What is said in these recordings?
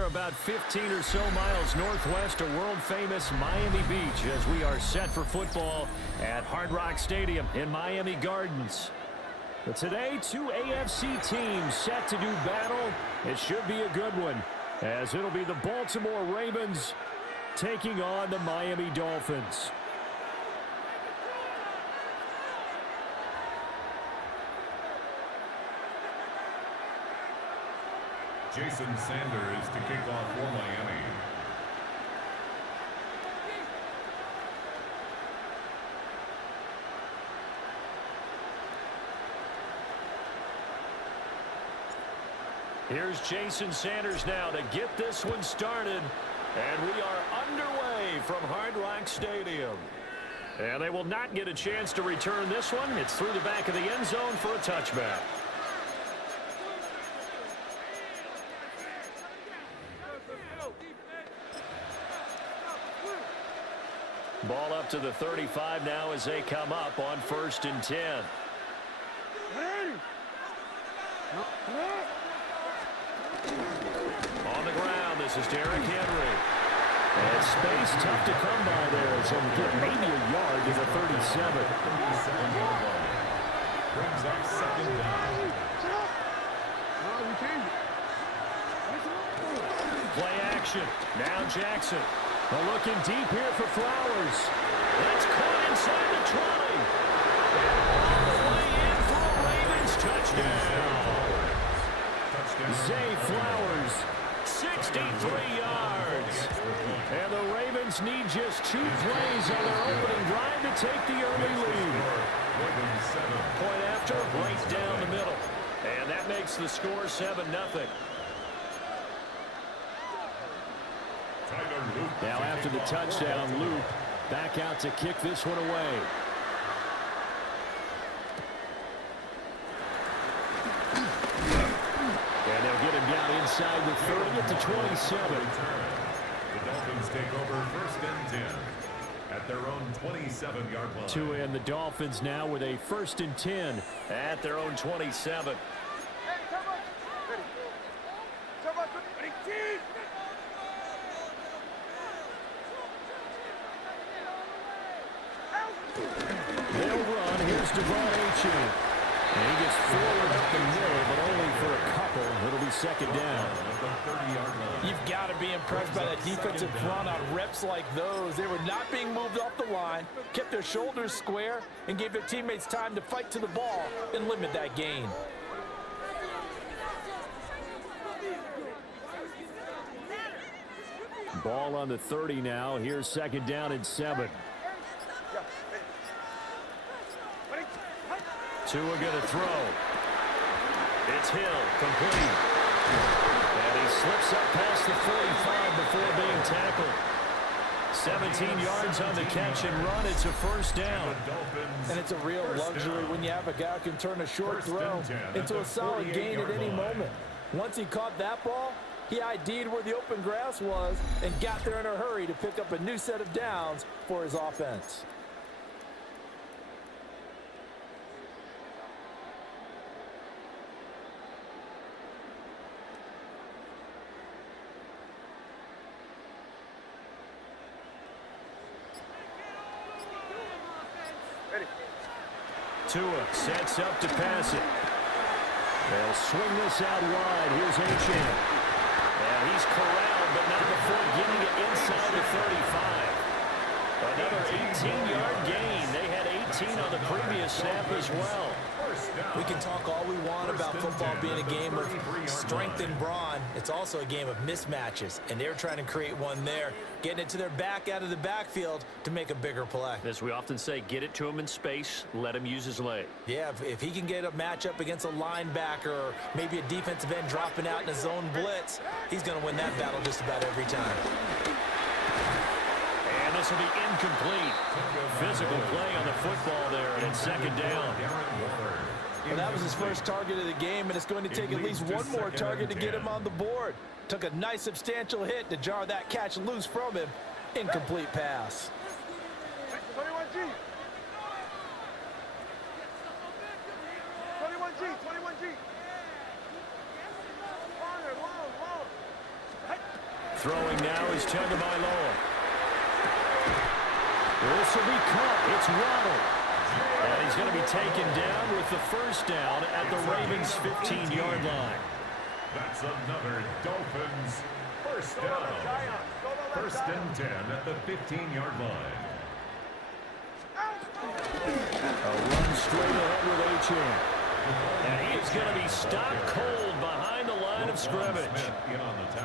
are about 15 or so miles northwest of world-famous Miami Beach as we are set for football at Hard Rock Stadium in Miami Gardens. But today, two AFC teams set to do battle. It should be a good one, as it'll be the Baltimore Ravens taking on the Miami Dolphins. Jason Sanders to kick off for Miami. Here's Jason Sanders now to get this one started. And we are underway from Hard Rock Stadium. And they will not get a chance to return this one. It's through the back of the end zone for a touchback. Ball up to the 35 now as they come up on 1st and 10. On the ground, this is Derrick Henry. And space tough to come by there. So we get maybe a yard to the 37. Brings up 2nd down. Play action. Now Jackson. Looking deep here for Flowers. That's caught inside the 20. All the way in for a Ravens touchdown. Zay Flowers, 63 yards. And the Ravens need just 2 plays on their opening drive to take the early lead. Point after, right down the middle. And that makes the score 7-0. Now after the touchdown, Luke back out to kick this one away. And they'll get him down inside the 30 at the 27. The Dolphins take over 1st and 10 at their own 27-yard line. To end the Dolphins now with a 1st and 10 at their own 27. They'll run. Here's Devon Achane. And he gets forward up the middle, but only for a couple. It'll be 2nd down. You've got to be impressed by that defensive front on reps like those. They were not being moved off the line, kept their shoulders square, and gave their teammates time to fight to the ball and limit that gain. Ball on the 30 now. Here's 2nd down and 7. Tua going to throw. It's Hill, complete. And he slips up past the 45 before being tackled. 17 yards on the catch and run. It's a 1st down. And it's a real luxury when you have a guy who can turn a short throw into a solid gain at any moment. Once he caught that ball, he ID'd where the open grass was and got there in a hurry to pick up a new set of downs for his offense. Tua sets up to pass it. They'll swing this out wide. Here's Achane. And he's corralled, but not before getting it inside the 35. Another 18-yard gain. They had 18 on the previous snap as well. We can talk all we want about football being a game of strength and brawn. It's also a game of mismatches, and they're trying to create one there, getting it to their back out of the backfield to make a bigger play. As we often say, get it to him in space, let him use his leg. Yeah, if he can get a matchup against a linebacker or maybe a defensive end dropping out in a zone blitz, he's going to win that battle just about every time. And this will be incomplete. Physical play on the football there, and it's 2nd down. Well, that was his first target of the game, and it's going to take at least one more target to get him on the board. Took a nice substantial hit to jar that catch loose from him. Incomplete pass. 21G. 21G. Throwing now is Tagovailoa. This will be caught. It's Waddle. And he's going to be taken down with the first down at the Ravens' 15-yard line. That's another Dolphins first down. First and 10 at the 15-yard line. A run straight ahead with H.A. And he is going to be stopped cold behind the line of scrimmage.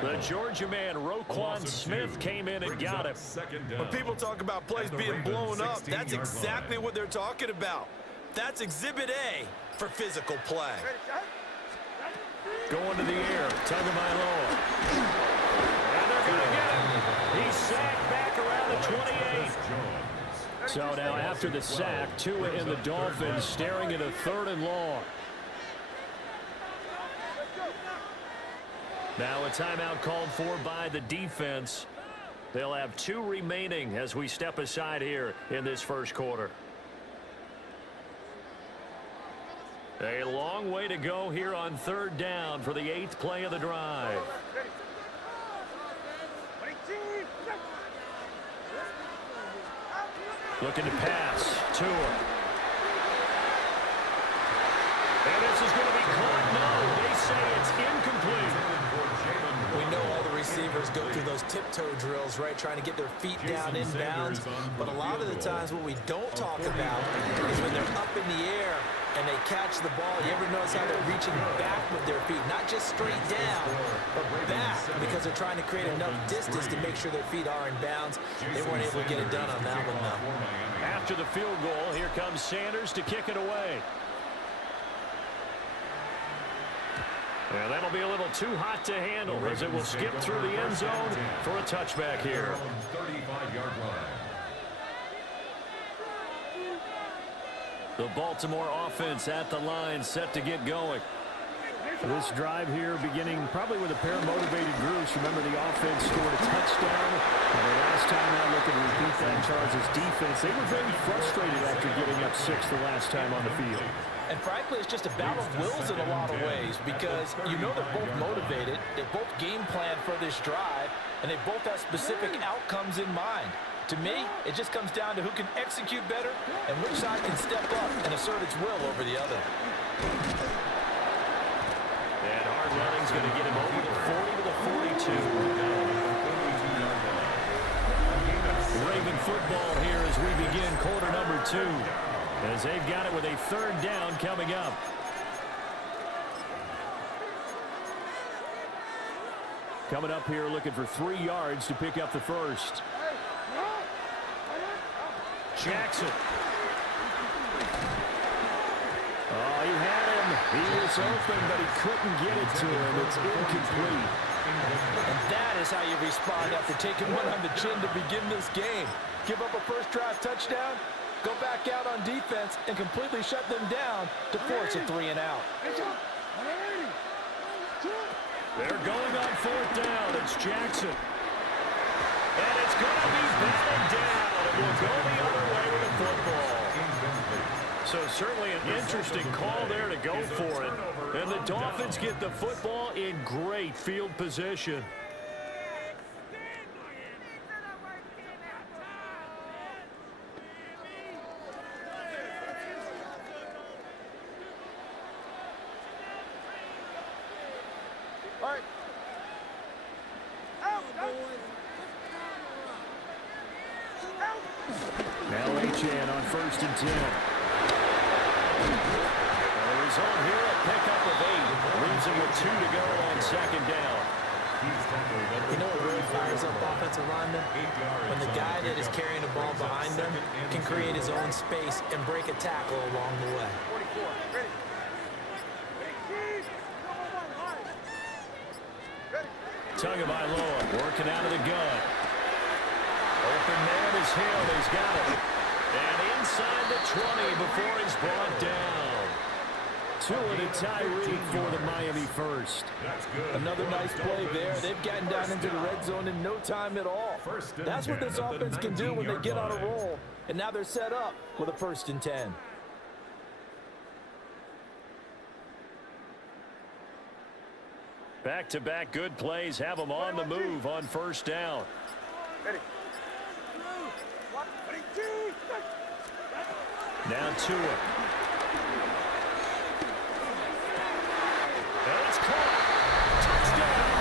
The Georgia man, Roquan Smith, came in and got him. When people talk about plays being blown up, that's exactly what they're talking about. That's Exhibit A for physical play. Going to the air, Tagovailoa. And they're going to get him. He's sacked back around the 28. So now after the sack, Tua and the Dolphins staring at a 3rd and long. Now a timeout called for by the defense. They'll have 2 remaining as we step aside here in this first quarter. A long way to go here on 3rd down for the 8th play of the drive. Looking to pass. Tua. And this is going to be caught. No, they say it's incomplete. We know all the receivers go through those tiptoe drills, right, trying to get their feet down in bounds. But a lot of the times what we don't talk about is when they're up in the air and they catch the ball. You ever notice how they're reaching back with their feet? Not just straight down, but back, because they're trying to create enough distance to make sure their feet are in bounds. They weren't able to get it done on that one, though. After the field goal, here comes Sanders to kick it away. And that'll be a little too hot to handle as it will skip through the end zone for a touchback here. 35-yard line. The Baltimore offense at the line, set to get going. This drive here beginning probably with a pair of motivated groups. Remember, the offense scored a touchdown. And the last time out, looking to repeat that Chargers defense, they were very frustrated after giving up 6 the last time on the field. And frankly, it's just a battle of wills in a lot of ways, because you know they're both motivated, they both game plan for this drive, and they both have specific outcomes in mind. To me, it just comes down to who can execute better and which side can step up and assert its will over the other. And hard running's going to get him over the 40 to the 42. Raven football here as we begin quarter number 2. As they've got it with a 3rd down coming up. Coming up here looking for 3 yards to pick up the first. Jackson. Oh, he had him. He was open, but he couldn't get it to him. It's incomplete. And that is how you respond after taking one on the chin to begin this game. Give up a first drive touchdown, go back out on defense, and completely shut them down to force a 3 and out. They're going on 4th down. It's Jackson. And it's going to be batted down. It will go the other way with the football. So certainly an interesting call there to go for it. And the Dolphins get the football in great field position. Now H.A. on 1st and 10. The result here, a pickup of 8. Leaves him with 2 to go on 2nd down. You know what really fires up offensive linemen? When the guy that is carrying the ball behind them can create his own space and break a tackle along the way. Tagovailoa working out of the gun. Open man is Hill. He's got it. And inside the 20 before he's brought down. Tua to Tyreek for the Miami first. Another nice play there. They've gotten down into the red zone in no time at all. That's what this offense can do when they get on a roll. And now they're set up with a 1st and 10. Back-to-back good plays have them on the move on first down. Now Tua. And it's caught. Touchdown.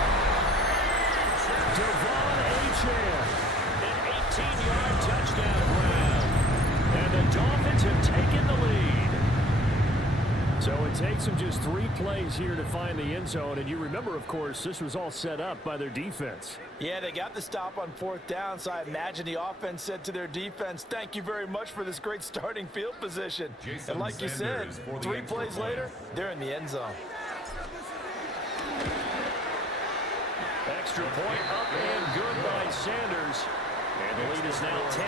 Devon Achane. An 18-yard touchdown grab. And the Dolphins have taken the lead. So it takes them just 3 plays here to find the end zone. And you remember, of course, this was all set up by their defense. Yeah, they got the stop on 4th down, so I imagine the offense said to their defense, thank you very much for this great starting field position. And like you said, 3 plays later, they're in the end zone. Extra point up and good by Sanders. And the lead is now 10-7.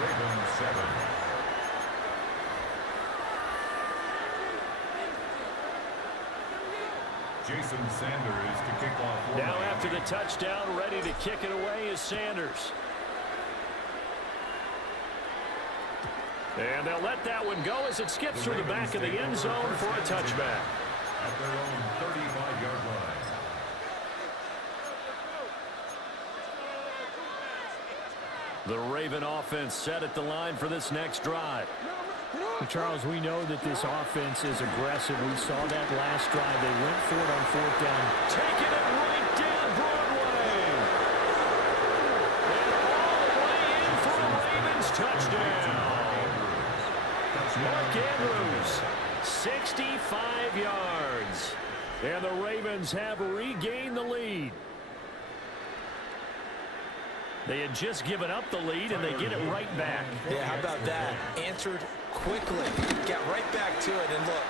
Ravens 7. Jason Sanders to kick off. Now after the touchdown, ready to kick it away is Sanders. And they'll let that one go as it skips through the back of the end zone for a touchback. At their own 35-yard line. The Raven offense set at the line for this next drive. Charles, we know that this offense is aggressive. We saw that last drive. They went for it on 4th down. Taking it right down Broadway. And all the way in for a Ravens touchdown. Mark Andrews, 65 yards. And the Ravens have regained the lead. They had just given up the lead, and they get it right back. Yeah, how about that? Answered quickly. Got right back to it. And look,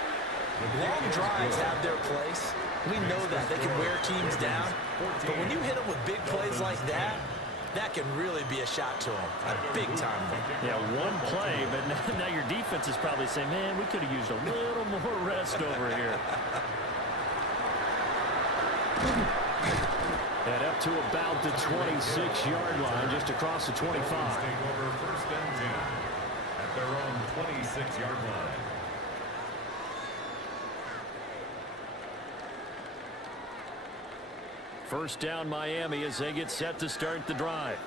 long drives have their place. We know that. They can wear teams down. But when you hit them with big plays like that, that can really be a shot to them. A big-time one. Yeah, one play, but now your defense is probably saying, man, we could have used a little more rest over here. And up to about the 26-yard line, just across the 25. Take over 1st and 10 at their own 26-yard line. First down Miami as they get set to start the drive.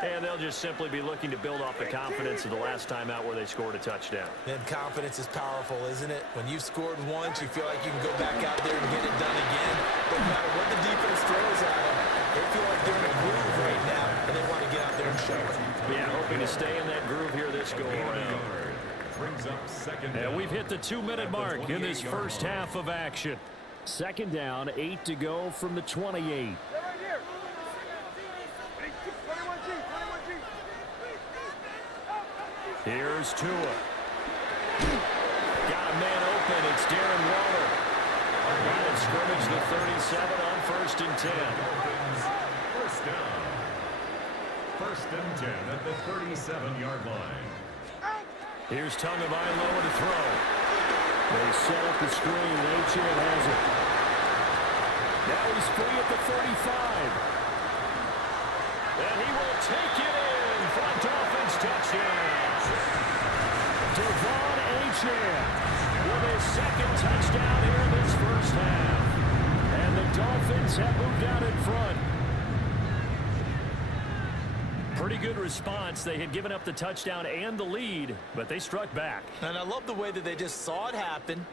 And they'll just simply be looking to build off the confidence of the last time out where they scored a touchdown. And confidence is powerful, isn't it? When you've scored once, you feel like you can go back out there and get it done again. No matter what the defense throws at them, they feel like they're in a groove right now, and they want to get out there and show it. Yeah, hoping to stay in that groove here this go-around. Brings up 2nd down. And we've hit the 2-minute mark in this first half of action. 2nd down, 8 to go from the 28. Here's Tua. Got a man open. It's Darren Waller. Line of scrimmage, the 37 on 1st and 10. First down. 1st and 10 at the 37-yard line. Here's Tagovailoa to throw. They set up the screen. Achane has it. Now he's free at the 35. And he will take it in for a Dolphins touchdown. Devon Achane with his 2nd touchdown here in this first half. And the Dolphins have moved out in front. Pretty good response. They had given up the touchdown and the lead, but they struck back. And I love the way that they just saw it happen,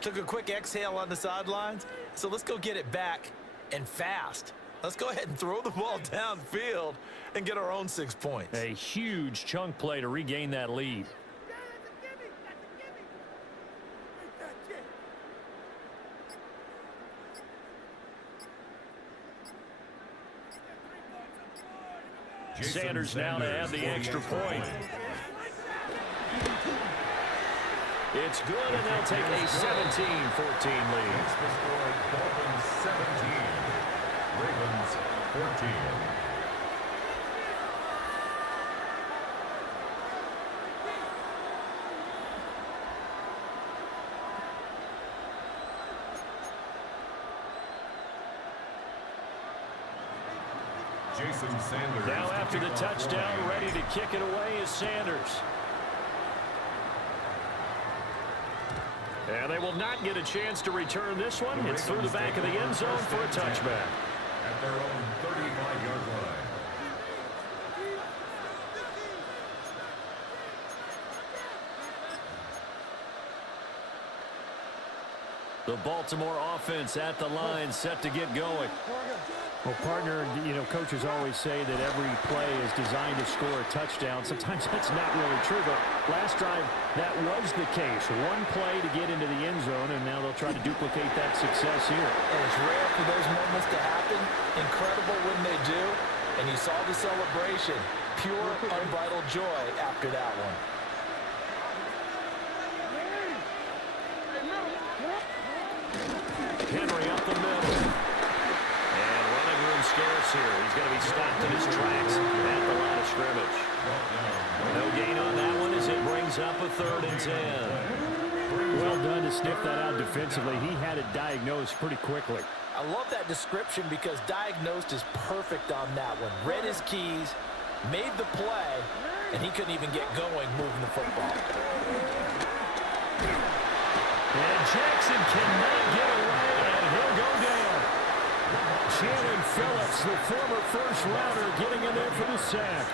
took a quick exhale on the sidelines. So let's go get it back and fast. Let's go ahead and throw the ball downfield and get our own 6 points. A huge chunk play to regain that lead. Sanders now to add the extra point. It's good, and they'll take a 17-14 lead. It's the score, Dolphins 17, Ravens 14. Jason Sanders. Now after the touchdown, ready to kick it away is Sanders. And they will not get a chance to return this one. It's through the back of the end zone for a touchback. At their own 35-yard line. The Baltimore offense at the line, set to get going. Well, partner, you know, coaches always say that every play is designed to score a touchdown. Sometimes that's not really true, but last drive, that was the case. One play to get into the end zone, and now they'll try to duplicate that success here. And it's rare for those moments to happen. Incredible when they do. And you saw the celebration. Pure, unbridled joy after that one. Henry up the middle. And running room scarce here. He's going to be stopped in his tracks at the line of scrimmage. No gain on that one as it brings up a 3rd and 10. Well done to sniff that out defensively. He had it diagnosed pretty quickly. I love that description because diagnosed is perfect on that one. Read his keys, made the play, and he couldn't even get going moving the football. And Jackson cannot get away, and he'll go down. Jalen Phillips, the former first-rounder, getting in there for the sack.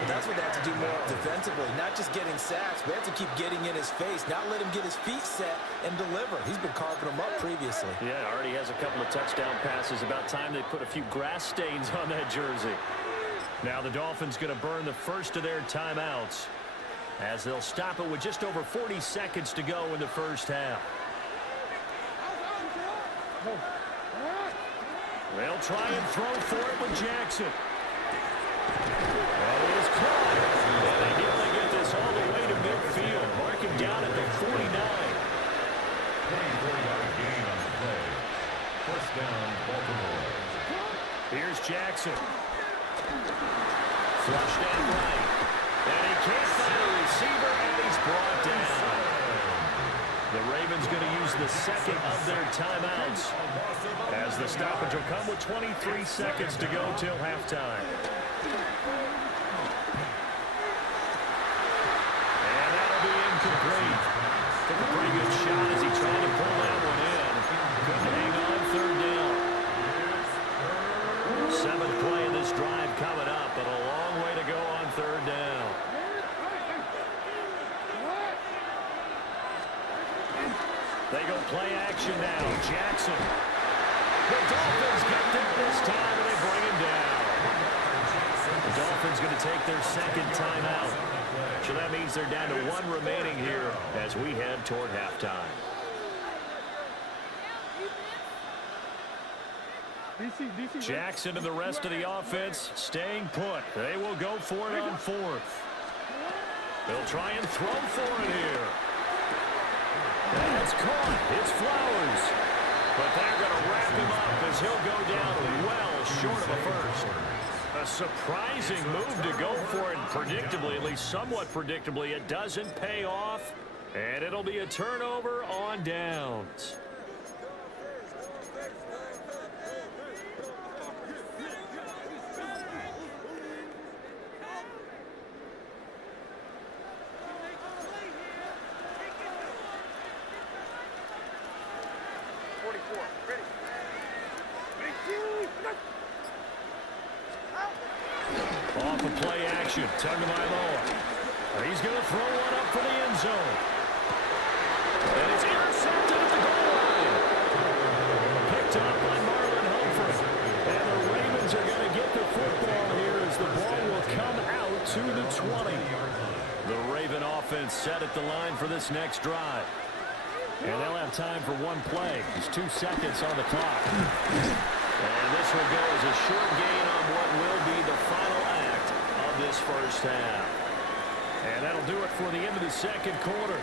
But that's what they have to do more defensively, not just getting sacks, but they have to keep getting in his face, not let him get his feet set and deliver. He's been carving them up previously. Yeah, already has a couple of touchdown passes. About time they put a few grass stains on that jersey. Now the Dolphins going to burn the first of their timeouts as they'll stop it with just over 40 seconds to go in the first half. They'll try and throw for it with Jackson. That is caught. And they nearly get this all the way to midfield. Mark him down at the 49. 24-yard gain on the play. First down, Baltimore. Here's Jackson. Flushed out right. And he can't find a receiver, and he's brought down. The Ravens going to use the second of their timeouts as the stoppage will come with 23 seconds to go till halftime. And that'll be incomplete. Took a pretty good shot as he tried to pull that one in. Couldn't hang on 3rd down. 7th play of this drive coming up, but a long way to go on 3rd down. They go play action now. Jackson. The Dolphins get there this time, and they bring him down. The Dolphins going to take their second timeout. So that means they're down to 1 remaining here as we head toward halftime. Jackson and the rest of the offense staying put. They will go for it on 4th. They'll try and throw for it here. That's caught. It's Flowers. But they're going to wrap him up as he'll go down well short of a first. A surprising move to go for it predictably, at least somewhat predictably. It doesn't pay off, and it'll be a turnover on downs. Off of play action, Tagovailoa. He's going to throw one up for the end zone. And it's intercepted at the goal line. Picked up by Marlon Humphrey. And the Ravens are going to get the football here as the ball will come out to the 20. The Raven offense set at the line for this next drive. And they'll have time for one play. There's 2 seconds on the clock. And this will go as a short gain on what will be the final act of this first half. And that'll do it for the end of the second quarter.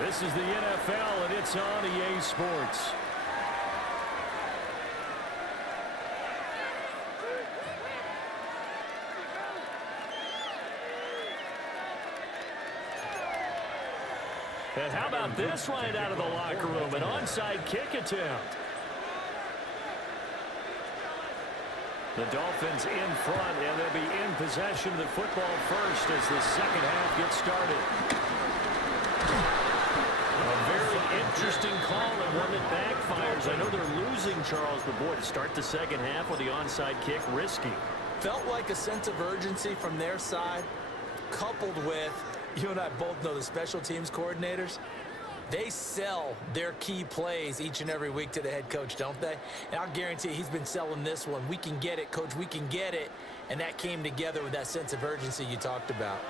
This is the NFL, and it's on EA Sports. And how about this right out of the locker room? An onside kick attempt. The Dolphins in front, and they'll be in possession of the football first as the second half gets started. A very interesting call and one that backfires. I know they're losing, Charles, but boy, to start the second half with the onside kick, risky. Felt like a sense of urgency from their side, coupled with, you and I both know the special teams coordinators, they sell their key plays each and every week to the head coach, don't they? And I'll guarantee he's been selling this one. We can get it, coach, we can get it. And that came together with that sense of urgency you talked about.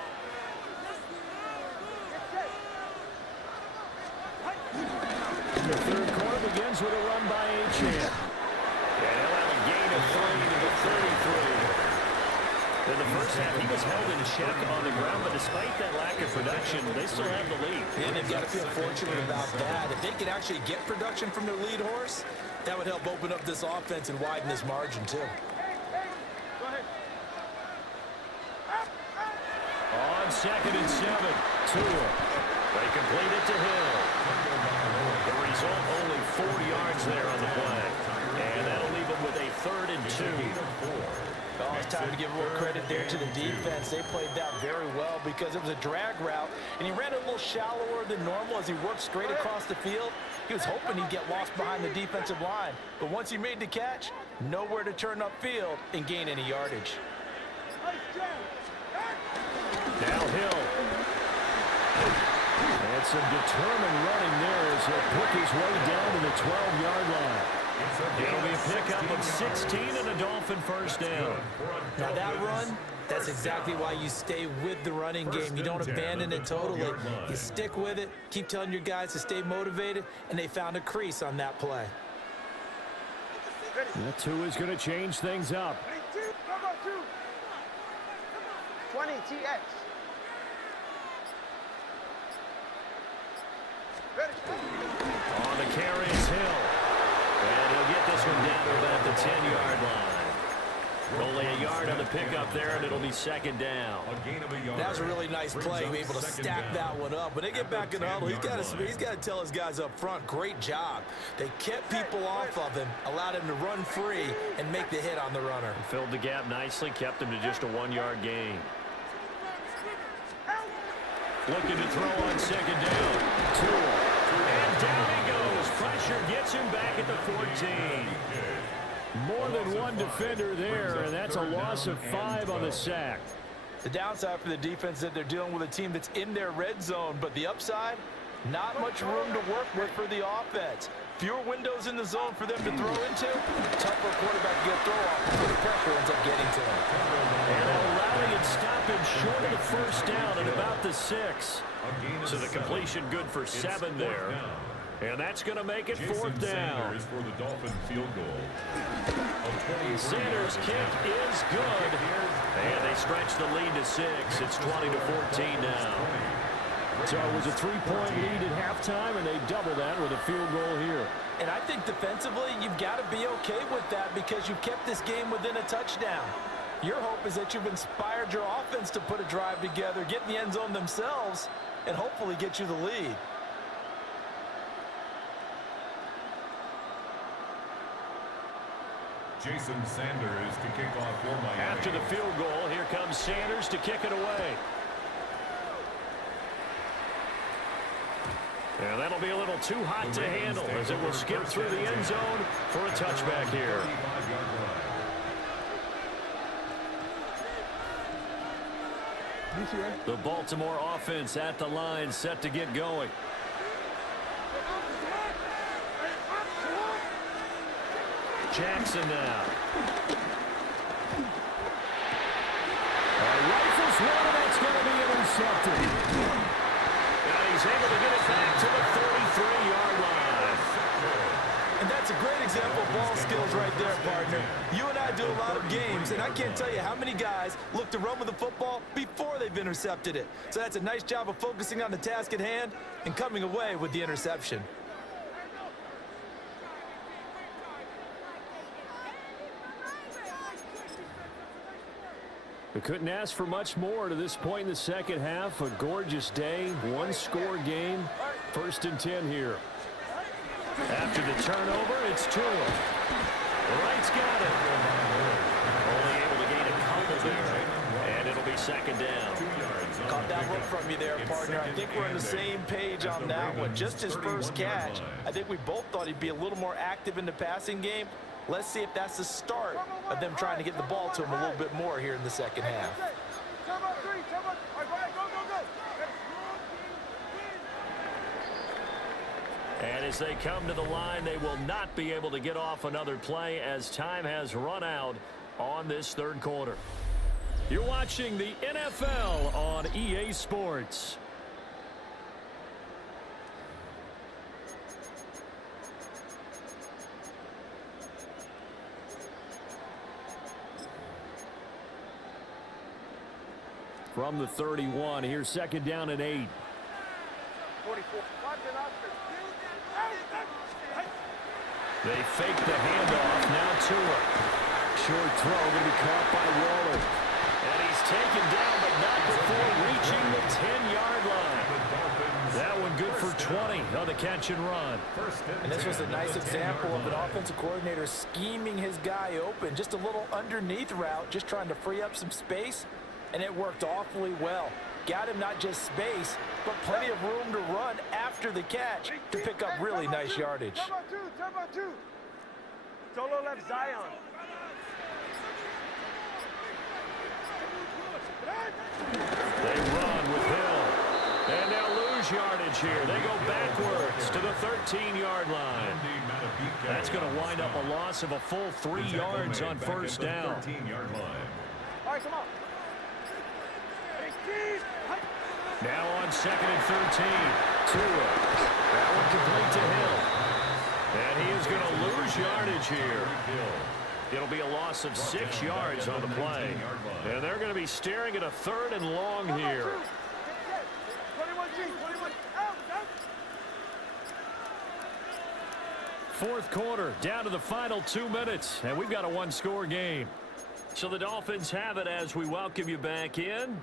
The third quarter begins with a run by Achane. And he'll have a gain of 3 to the 33. In the first half, he was held in check on the ground, but despite that lack of production, they still have the lead. And they've got to feel fortunate about that. If they could actually get production from their lead horse, that would help open up this offense and widen this margin, too. On 2nd and 7, Tua. They complete it to Hill. The result, only 4 yards there on the play. And that'll leave them with a 3rd and 2. Oh, it's time to give a little credit there to the defense. They played that very well because it was a drag route, and he ran a little shallower than normal as he worked straight across the field. He was hoping he'd get lost behind the defensive line, but once he made the catch, nowhere to turn upfield and gain any yardage. Now Hill. And some determined running there as he'll pick his way down to the 12-yard line. It'll be a pickup of 16 and a Dolphin first down. Now that run, that's exactly why you stay with the running game. You don't abandon it totally. You stick with it, keep telling your guys to stay motivated, and they found a crease on that play. That's who is going to change things up. 20 TX. On the carry is Hill. And he'll get this one down to about the 10-yard line. Only a yard on the pickup there, and it'll be 2nd down. That was a really nice play, able to stack that one up. When they get back in the huddle, he's got to tell his guys up front, great job. They kept people off of him, allowed him to run free and make the hit on the runner. Filled the gap nicely, kept him to just a 1-yard gain. Looking to throw on 2nd down. Tua. And down he goes. Pressure gets him back at the 14. More than one defender there, and that's a loss of 5 on the sack. The downside for the defense is that they're dealing with a team that's in their red zone, but the upside, not much room to work with for the offense. Fewer windows in the zone for them to throw into. Tougher quarterback to get throw off before the pressure ends up getting to him. And they'll rally and stop him short of the first down at about the 6. So the completion good for 7 there. And that's going to make it 4th down. For the Dolphin field goal. Sanders' kick is good. And they stretch the lead to 6. It's 20-14 now. So it was a 3-point lead at halftime, and they double that with a field goal here. And I think defensively, you've got to be okay with that because you've kept this game within a touchdown. Your hope is that you've inspired your offense to put a drive together, get in the end zone themselves, and hopefully get you the lead. Jason Sanders to kick off for Miami. After the field goal, here comes Sanders to kick it away. And that'll be a little too hot to handle as it will skip through the end zone for a touchback here. The Baltimore offense at the line, set to get going. Jackson now. Rifles one, and that's going to be intercepted. And he's able to get it back to the 33-yard line. And that's a great example of ball skills right there, partner. You and I do a lot of games, and I can't tell you how many guys look to run with the football before they've intercepted it. So that's a nice job of focusing on the task at hand and coming away with the interception. We couldn't ask for much more to this point in the second half. A gorgeous day, one-score game. 1st and 10 here. After the turnover, it's Tua. Wright's got it. Only able to gain a couple there. And it'll be 2nd down. 2 yards Caught that look from you there, partner. I think we're on the same page on that one. Just his first catch, I think we both thought he'd be a little more active in the passing game. Let's see if that's the start of them trying to get the ball to him a little bit more here in the second half. And as they come to the line, they will not be able to get off another play as time has run out on this third quarter. You're watching the NFL on EA Sports. From the 31, here's second down and 8. 44. They fake the handoff. Now Tua. Short throw going to be caught by Waller. And he's taken down, but not before reaching the 10-yard line. That one good for 20 on the catch and run. And this was a nice example of an offensive coordinator scheming his guy open. Just a little underneath route, just trying to free up some space. And it worked awfully well. Got him not just space, but plenty of room to run after the catch to pick up really nice yardage. Turbo two. Solo left Zion. They run with Hill. And they'll lose yardage here. They go backwards to the 13-yard line. That's going to wind up a loss of a full 3 yards on first down. 13-yard line. All right, come on. Now on second and 13. Tua. That one complete to Hill. And he is going to lose yardage here. It'll be a loss of 6 yards on the play. And they're going to be staring at a third and long here. 21. Out. Fourth quarter, down to the final 2 minutes. And we've got a one-score game. So the Dolphins have it as we welcome you back in.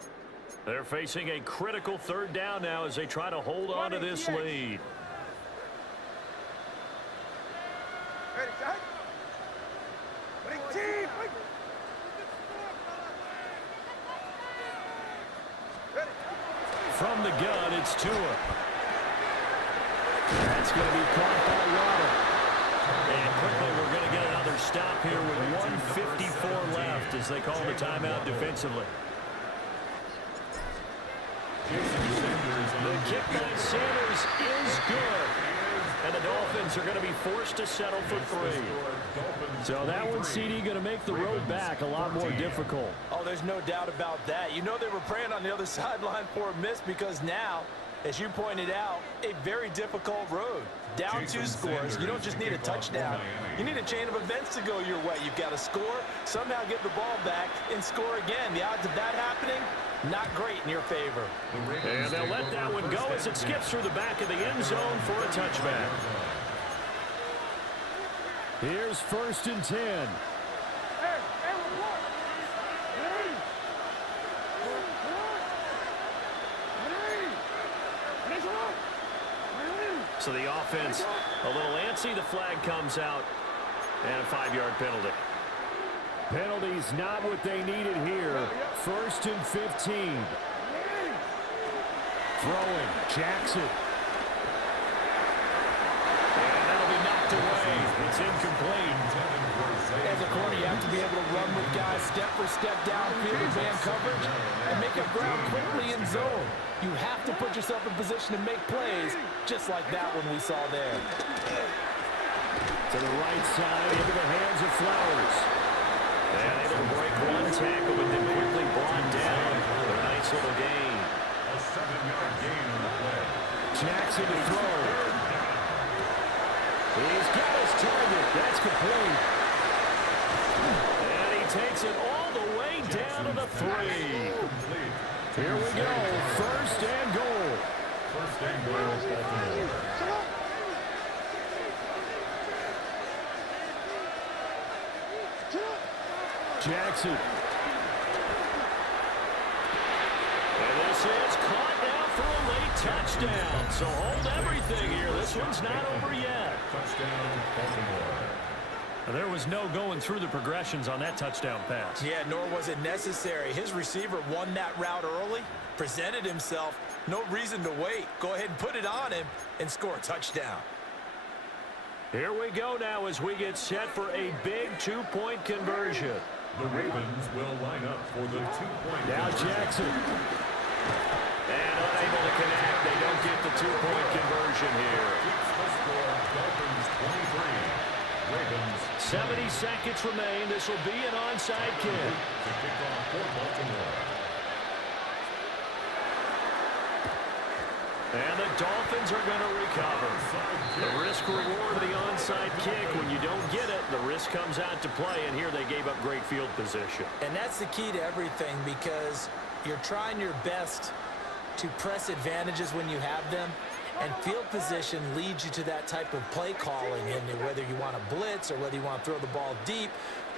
They're facing a critical third down now as they try to hold on to this lead. Ready, set. Ready. From the gun, it's Tua. That's going to be caught by Waddle. And quickly, we're going to get another stop here with 1:54 left as they call the timeout defensively. The kick by Sanders is good. And the Dolphins are going to be forced to settle for 3. So that one, CD, going to make the road back a lot more difficult. Oh, there's no doubt about that. You know they were praying on the other sideline for a miss because now, as you pointed out, a very difficult road. Down 2 scores. You don't just need a touchdown. You need a chain of events to go your way. You've got to score, somehow get the ball back, and score again. The odds of that happening, not great in your favor. And they'll let that one go as it skips through the back of the end zone for a touchback. Here's 1st and 10. So the offense a little antsy. The flag comes out and a 5-yard penalty. Penalties not what they needed here. 1st and 15. Throwing. Jackson. And that'll be knocked away. It's incomplete. As a corner, you have to be able to run with guys step for step downfield in man coverage and make up ground quickly in zone. You have to put yourself in position to make plays, just like that one we saw there. To the right side, into the hands of Flowers. And able to break one tackle, but then quickly brought down for a nice little gain. A 7-yard gain on the play. Jackson to throw. He's got his target. That's complete. And he takes it all the way down to the 3. Here we go. 1st and goal. 1st and goal, Baltimore. Jackson. And this is caught now for a late touchdown. So hold everything here. This one's not over yet. Touchdown, Baltimore. There was no going through the progressions on that touchdown pass. Yeah, nor was it necessary. His receiver won that route early, presented himself, no reason to wait. Go ahead and put it on him and score a touchdown. Here we go now as we get set for a big two-point conversion. The Ravens will line up for the two-point Now Jackson. And unable to connect. They don't get the two-point conversion here. Keeps the score, Dolphins 23. Ravens 70 seconds remain. This will be an onside kick. to kick off for Baltimore. And the Dolphins are going to recover. The risk-reward of the onside kick. When you don't get it, the risk comes out to play, and here they gave up great field position. And that's the key to everything, because you're trying your best to press advantages when you have them, and field position leads you to that type of play calling, and whether you want to blitz or whether you want to throw the ball deep,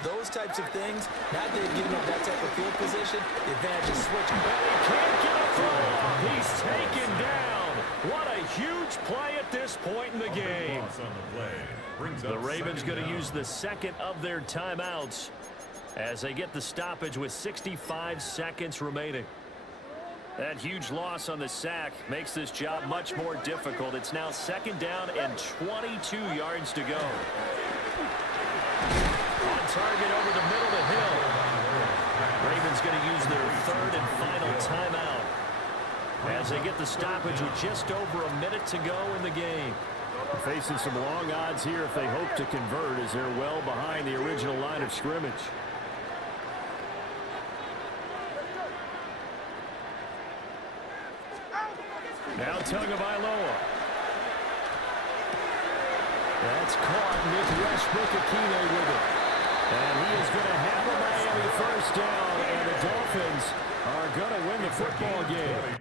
those types of things. Now that they've given up that type of field position, the advantage is switching. And he can't get a throw off. He's taken down. What a huge play at this point in the game. Loss on the play brings The up Ravens second going to down. use the second of their timeouts as they get the stoppage with 65 seconds remaining. That huge loss on the sack makes this job much more difficult. It's now second down and 22 yards to go. On target over the middle to Hill. Ravens going to use their third and final timeout as they get the stoppage with just over a minute to go in the game. Facing some long odds here if they hope to convert, as they're well behind the original line of scrimmage. Now Tagovailoa. That's caught with Westbrook-Akine with it. And he is going to have a Miami first down, and the Dolphins are going to win the football game.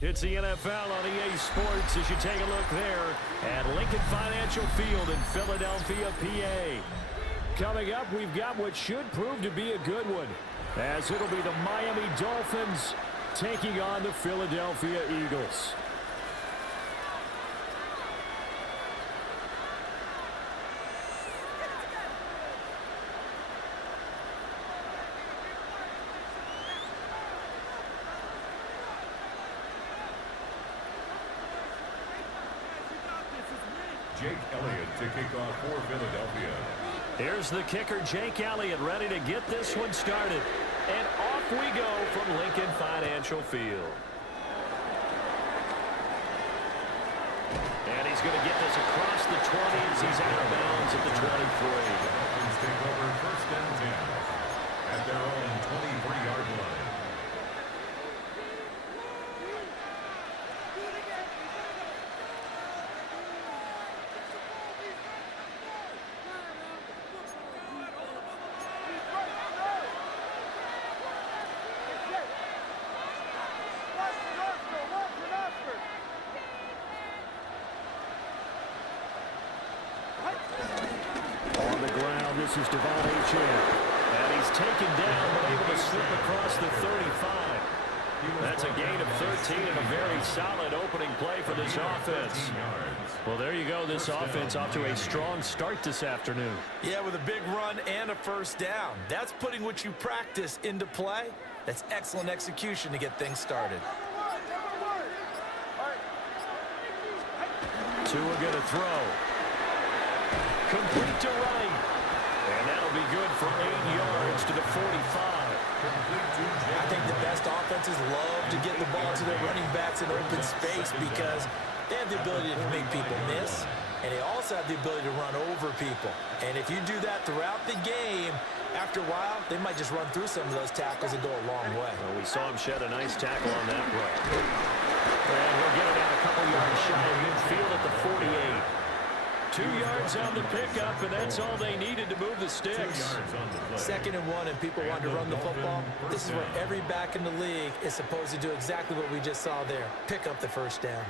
It's the NFL on EA Sports as you take a look there at Lincoln Financial Field in Philadelphia, PA. Coming up, we've got what should prove to be a good one, as it'll be the Miami Dolphins taking on the Philadelphia Eagles. Jake Elliott to kick off for Philadelphia. Here's the kicker, Jake Elliott, ready to get this one started. And off we go from Lincoln Financial Field. And he's going to get this across the 20 as he's out of bounds at the 23. The Dolphins take over 1st and 10 at their own 23-yard line. This is Devon Achane. And he's taken down, but able to slip across the 35. That's a gain of 13 and a very solid opening play for this offense. Well, there you go. This offense off to a strong start this afternoon. Yeah, with a big run and a 1st down. That's putting what you practice into play. That's excellent execution to get things started. Tua going to throw. Complete to right. And that'll be good for 8 yards to the 45. I think the best offenses love to get the ball to their running backs in open space because they have the ability to make people miss, and they also have the ability to run over people. And if you do that throughout the game, after a while, they might just run through some of those tackles and go a long way. Well, we saw him shed a nice tackle on that play. And we'll get it out a couple yards shy of midfield at the 48. 2 yards on the pickup, and that's all they needed to move the sticks. 2nd and 1, and people want to run the football. This is where every back in the league is supposed to do exactly what we just saw there. Pick up the 1st down.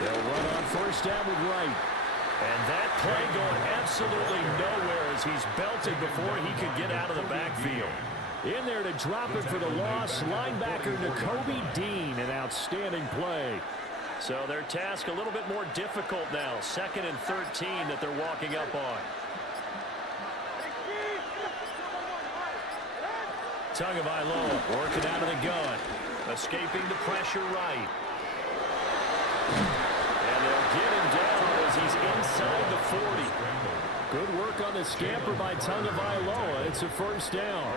They'll run on 1st down with Wright. And that play going absolutely nowhere as he's belted before he could get out of the backfield. In there to drop it for the loss, linebacker Nakobe Dean, an outstanding play. So their task a little bit more difficult now. 2nd and 13 that they're walking up on. Tagovailoa working out of the gun. Escaping the pressure right. And they'll get him down as he's inside the 40. Good work on the scamper by Tagovailoa. It's a 1st down.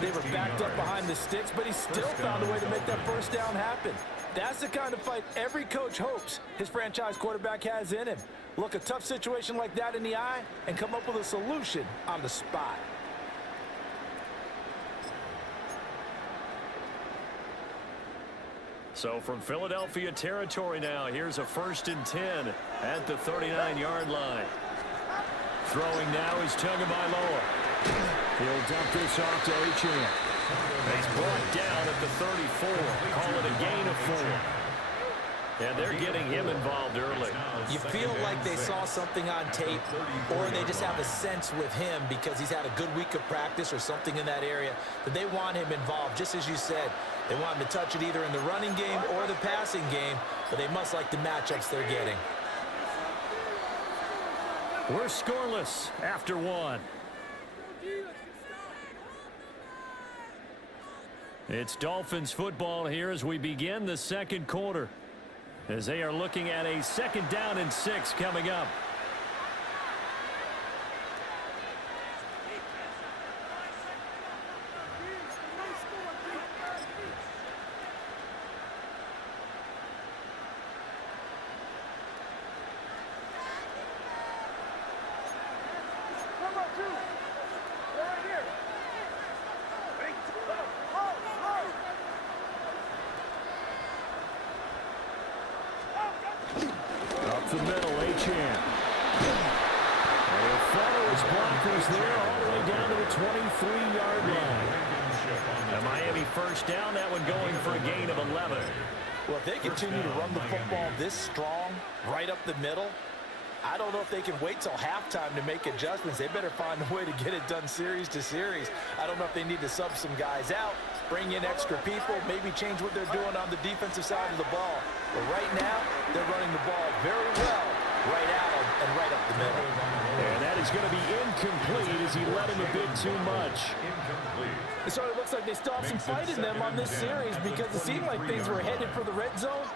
They were backed up behind the sticks, but he still found a way to make that 1st down happen. That's the kind of fight every coach hopes his franchise quarterback has in him. Look a tough situation like that in the eye and come up with a solution on the spot. So from Philadelphia territory now, here's a 1st and 10 at the 39-yard line. Throwing now is Tagovailoa. He'll dump this off to Achane. He's brought down at the 34. Call it a gain of 4. And they're getting him involved early. You feel like they saw something on tape, or they just have a sense with him because he's had a good week of practice or something in that area that they want him involved. Just as you said, they want him to touch it either in the running game or the passing game, but they must like the matchups they're getting. We're scoreless after 1. It's Dolphins football here as we begin the 2nd quarter, as they are looking at a 2nd down and 6 coming up. Up the middle, Achane. They follow his blockers there all the way down to the 23-yard line. A Miami first down, that one going for a gain of 11. Well, if they continue to run the football this strong, right up the middle, I don't know if they can wait till halftime to make adjustments. They better find a way to get it done series to series. I don't know if they need to sub some guys out, bring in extra people, maybe change what they're doing on the defensive side of the ball. But right now, they're running the ball very well, right at them and right up the middle. And that is going to be incomplete as he led him a bit too much. It sort of looks like they still have some fight in them on this series because it seemed like things were headed for the red zone.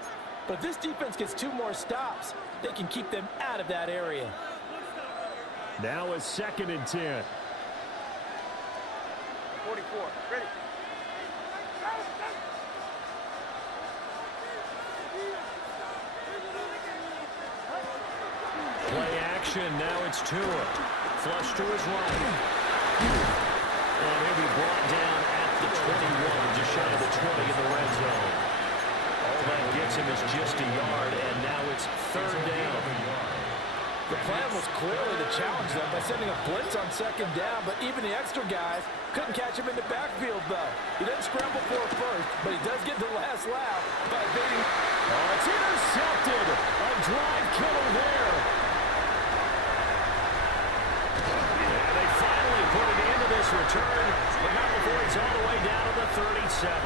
But if this defense gets 2 more stops, they can keep them out of that area. Now a 2nd and 10. 44. Ready. Play action. Now it's Tua. Flush to his right. And he'll be brought down at the 21, just shy of the 20 in the red zone. All that gets him is just a yard, and now it's 3rd down. The plan was clearly to challenge them by sending a blitz on 2nd down, but even the extra guys couldn't catch him in the backfield, though. He didn't scramble for it first, but he does get the last laugh by beating. Oh, it's intercepted. A drive killer there. And they finally put it into this return, but not before he's all the way down to the 37.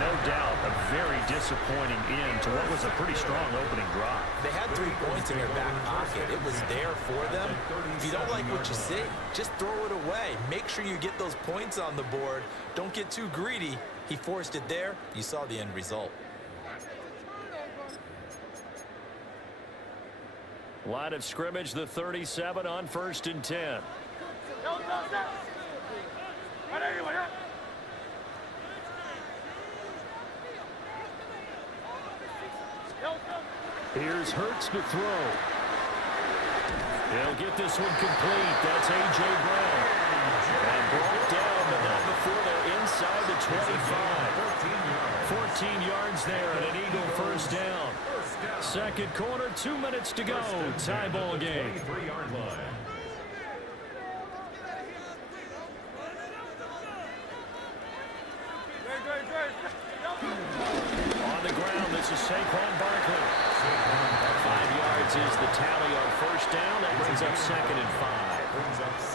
No doubt, a very disappointing end to what was a pretty strong opening drive. They had 3 points in their back pocket. It was there for them. If you don't like what you see, just throw it away. Make sure you get those points on the board. Don't get too greedy. He forced it there. You saw the end result. Line of scrimmage, the 37 on 1st and 10. Here's Hurts to throw. He'll get this one complete. That's A.J. Brown. And brought down, but not before they're inside the 25. 14 yards there and an Eagle first down. 2nd quarter, 2 minutes to go. Tie ball game. On the ground, this is Saquon Barkley. 5 yards is the tally on 1st down. That brings up 2nd and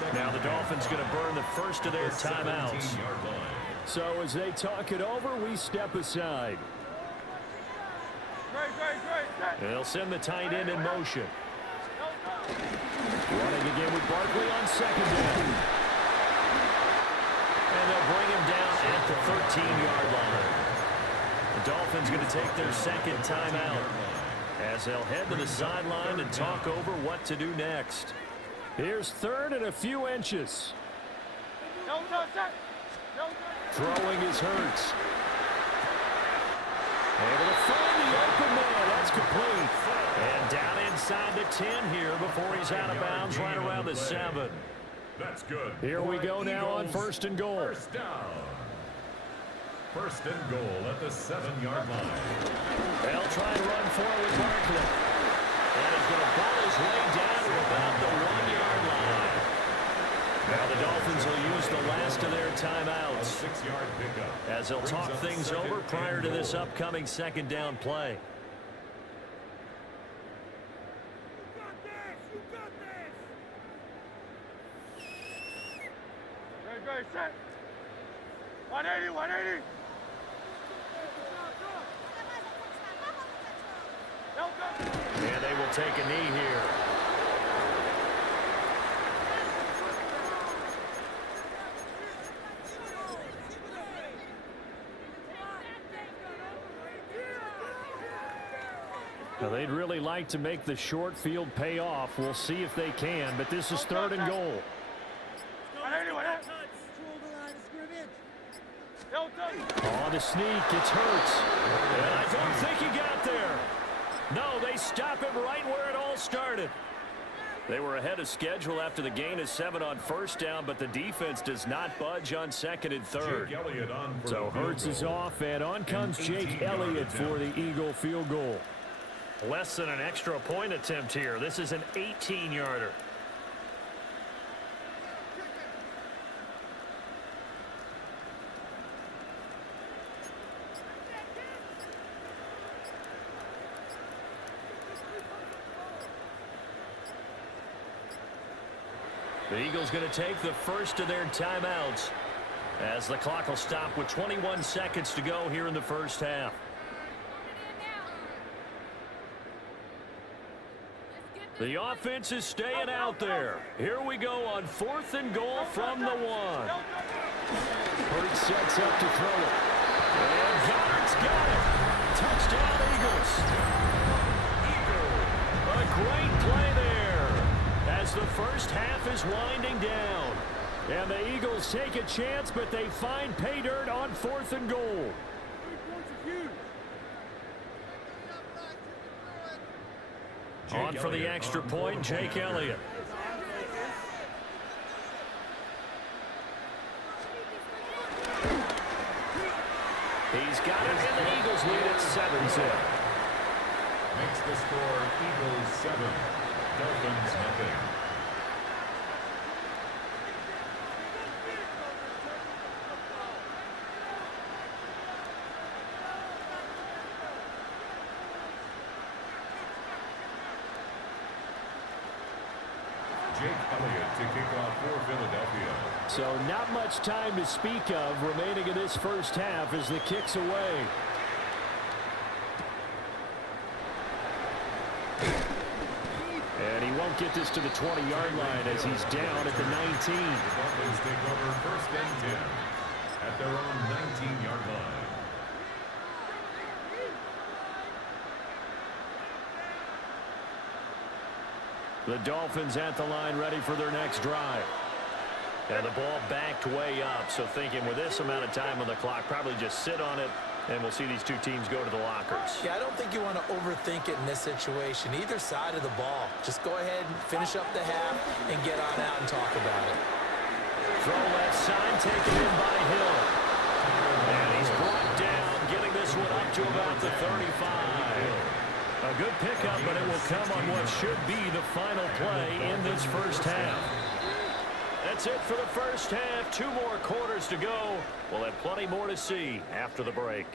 5. Now the Dolphins going to burn the first of their timeouts. So as they talk it over, we step aside. They'll send the tight end in motion. Running again with Barkley on 2nd down. And they'll bring him down at the 13-yard line. The Dolphins going to take their 2nd timeout as they'll head to the sideline and talk over what to do next. Here's 3rd and a few inches. Throwing is Hurts. Able to find the open man. That's complete. And down inside the 10 here before he's out of bounds right around the 7. That's good. Here we go now on 1st and goal. 1st down. 1st and goal at the 7-yard line. They'll try and run forward with Barkley. And he's going to ball his way down to about the 1-yard line. Now the Dolphins will use the last of their timeouts 6-yard pickup as they'll talk things over prior to this upcoming 2nd down play. Very set. 180, 180. And they will take a knee here. Now they'd really like to make the short field pay off. We'll see if they can, but this is 3rd and goal. On the sneak, it's Hurts. And I don't think he got there. No, they stop him right where it all started. They were ahead of schedule after the gain of 7 on 1st down, but the defense does not budge on 2nd and 3rd. So Hurts is off, and on comes Jake Elliott for the Eagle field goal. Less than an extra point attempt here. This is an 18-yarder. The Eagles going to take the first of their timeouts as the clock will stop with 21 seconds to go here in the first half. The offense is staying out there. Here we go on 4th and goal from the 1. Hurts sets up to throw it. And Goddard's got it. Touchdown, Eagles. A great play there as the first half is winding down. And the Eagles take a chance, but they find pay dirt on 4th and goal. On for the extra point, Jake Elliott. He's got it, and the Eagles lead at 7-zip. Makes the score Eagles 7, Dolphins nothing. Jake Elliott to kick off for Philadelphia. So not much time to speak of remaining in this first half as the kick's away. And he won't get this to the 20-yard line as he's down at the 19. The Dolphins take over 1st and 10 at their own 19-yard line. The Dolphins at the line ready for their next drive. And the ball backed way up, so thinking with this amount of time on the clock, probably just sit on it, and we'll see these two teams go to the lockers. Yeah, I don't think you want to overthink it in this situation. Either side of the ball. Just go ahead and finish up the half and get on out and talk about it. Throw left side, taken in by Hill. And he's brought down, getting this one up to about the 35. A good pickup, but it will come on what should be the final play in this first half. That's it for the first half. 2 more quarters to go. We'll have plenty more to see after the break.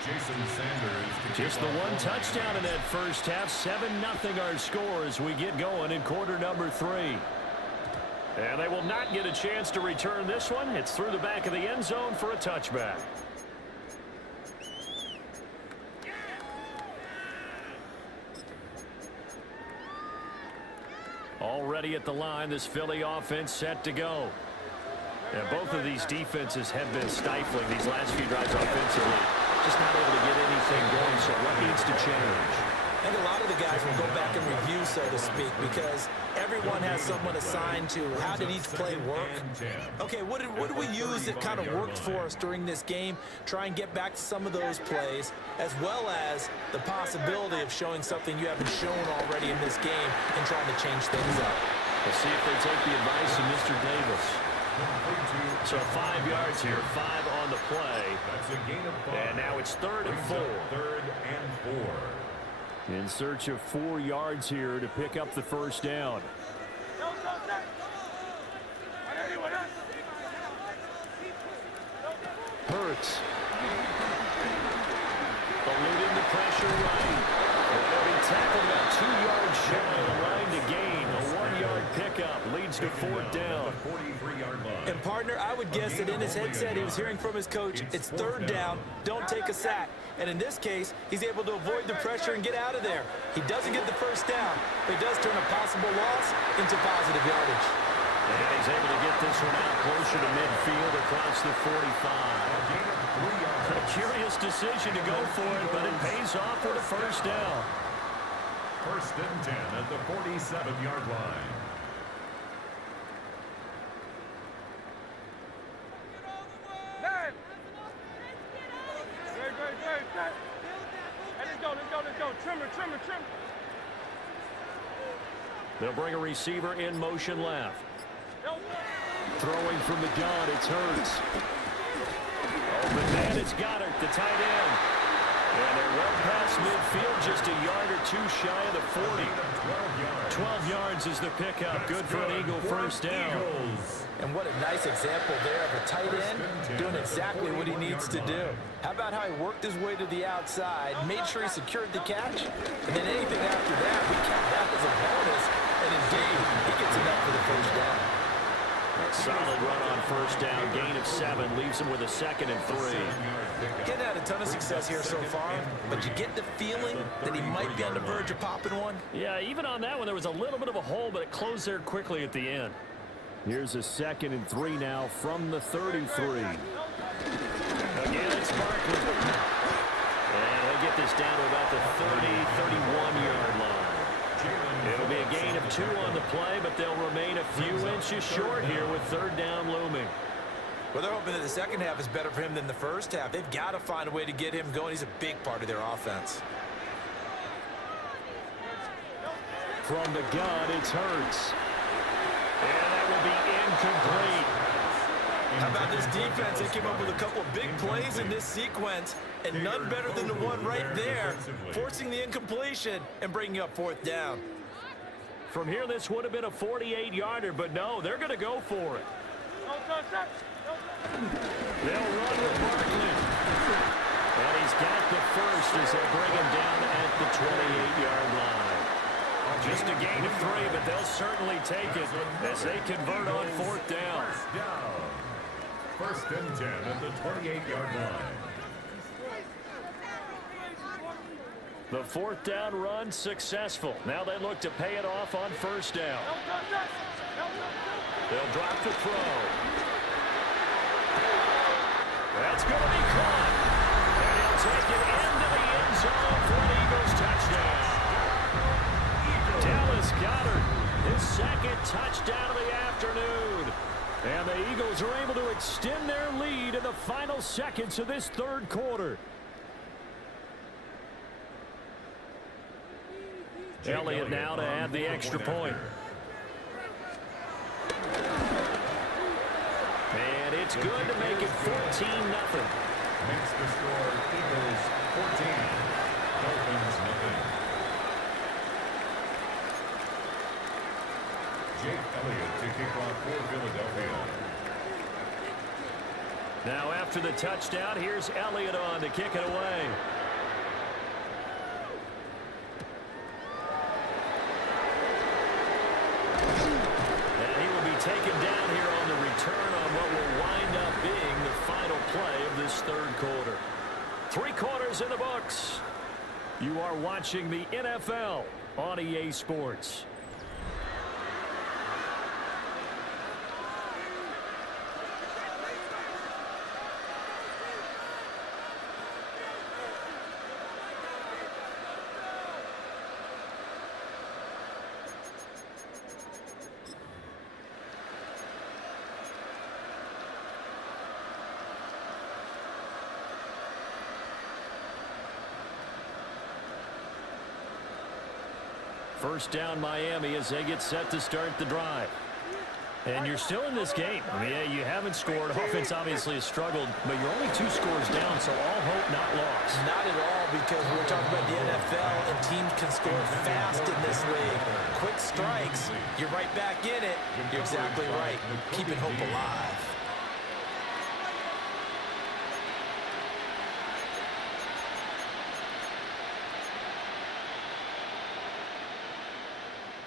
Jason Sanders. Just the one touchdown in that first half. 7-0 our score as we get going in quarter number 3. And they will not get a chance to return this one. It's through the back of the end zone for a touchback. Already at the line, this Philly offense set to go. And both of these defenses have been stifling these last few drives offensively. Just not able to get anything going, so what needs to change? I think a lot of the guys will go back and review, so to speak, because everyone has someone assigned to how did each play work. Okay, what did we use that kind of worked for us during this game? Try and get back to some of those plays, as well as the possibility of showing something you haven't shown already in this game and trying to change things up. We'll see if they take the advice of Mr. Davis. So 5 yards here, 5 on the play. That's a gain of 5. And now it's 3rd and 4. 3rd and 4. In search of 4 yards here to pick up the first down. Hurts. Eluding the pressure right. They'll be tackled about 2 yards shy of the line to gain. A 1-yard pickup leads to 4th down. 43-yard line. And partner, I would guess that in his headset he was hearing from his coach, it's 3rd down, don't take a sack. And in this case, he's able to avoid the pressure and get out of there. He doesn't get the first down, but he does turn a possible loss into positive yardage. And he's able to get this one out closer to midfield across the 45. A curious decision to go for it, but it pays off with a first down. 1st and 10 at the 47-yard line. Let's go. Trimmer. They'll bring a receiver in motion left. throwing from the gun, it's Hurts. Open man, it's Goddard, the tight end. And they're well past midfield, just a yard or two shy of the 40. 12 yards is the pickup. Good for an Eagle first down. And what a nice example there of a tight end doing exactly what he needs to do. How about how he worked his way to the outside, made sure he secured the catch, and then anything after that, we count that as a bonus. And indeed, he gets enough for the first down. Solid run on first down. Gain of 7 leaves him with a 2nd and 3. Getting had a ton of success here so far, but you get the feeling that he might be on the verge of popping one. Yeah, even on that one, there was a little bit of a hole, but it closed there quickly at the end. Here's a 2nd and 3 now from the 33. Again, it's Barkley. And he'll get this down to about the 31-yard line. It'll be a gain of 2 on the play, but they'll remain a few inches short here with 3rd down looming. Well, they're hoping that the second half is better for him than the first half. They've got to find a way to get him going. He's a big part of their offense. From the gun, it's Hurts. And that will be incomplete. How about this defense? They came up with a couple of big plays in this sequence, and none better than the one right there, forcing the incompletion and bringing up 4th down. From here, this would have been a 48-yarder, but no, they're going to go for it. They'll run with Barkley. And he's got the first as they bring him down at the 28-yard line. Just a gain of 3, but they'll certainly take it as they convert on 4th down. First and 10 at the 28-yard line. The 4th down run successful. Now they look to pay it off on first down. They'll drop the throw. That's going to be caught. And he'll take it into the end zone for an Eagles touchdown. Dallas Goedert, his 2nd touchdown of the afternoon. And the Eagles are able to extend their lead in the final seconds of this 3rd quarter. Elliott now to add the extra point. And it's good to make it 14-0. Makes the score Eagles 14, Dolphins 0. Jake Elliott to kick off for Philadelphia. Now after the touchdown, here's Elliott on to kick it away. And he will be taken down here on the return on what will wind up being the final play of this 3rd quarter. 3 quarters in the books. You are watching the NFL on EA Sports. First down Miami as they get set to start the drive. And you're still in this game. I mean, yeah, you haven't scored. Offense obviously has struggled, but you're only 2 scores down, so all hope not lost. Not at all, because we're talking about the NFL, and teams can score fast in this league. Quick strikes, you're right back in it. You're exactly right. Keeping hope alive.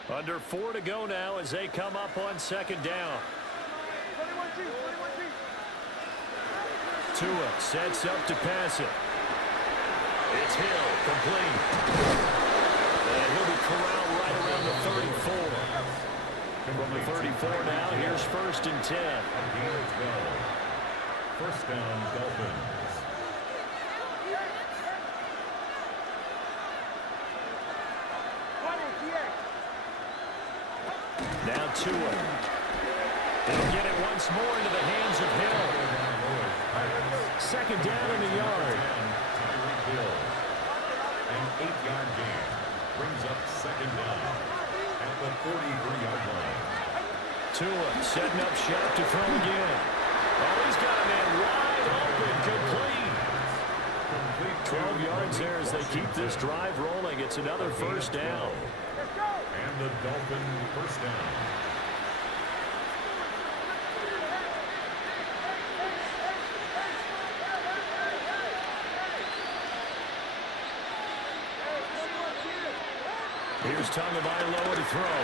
Under 4 to go now as they come up on 2nd down. Tua sets up to pass it. It's Hill, complete. And he'll be corralled right around the 34. From the 34 now, here's 1st and 10. First down, Dolphins. Now Tua. They'll get it once more into the hands of Hill. 2nd down in the yard. An 8-yard gain brings up 2nd down at the 43-yard line. Tua setting up shop to throw again. Oh, he's got a man wide open, complete. 12 yards there as they keep this drive rolling. It's another first down. And the Dolphin first down. Here's Tagovailoa to throw.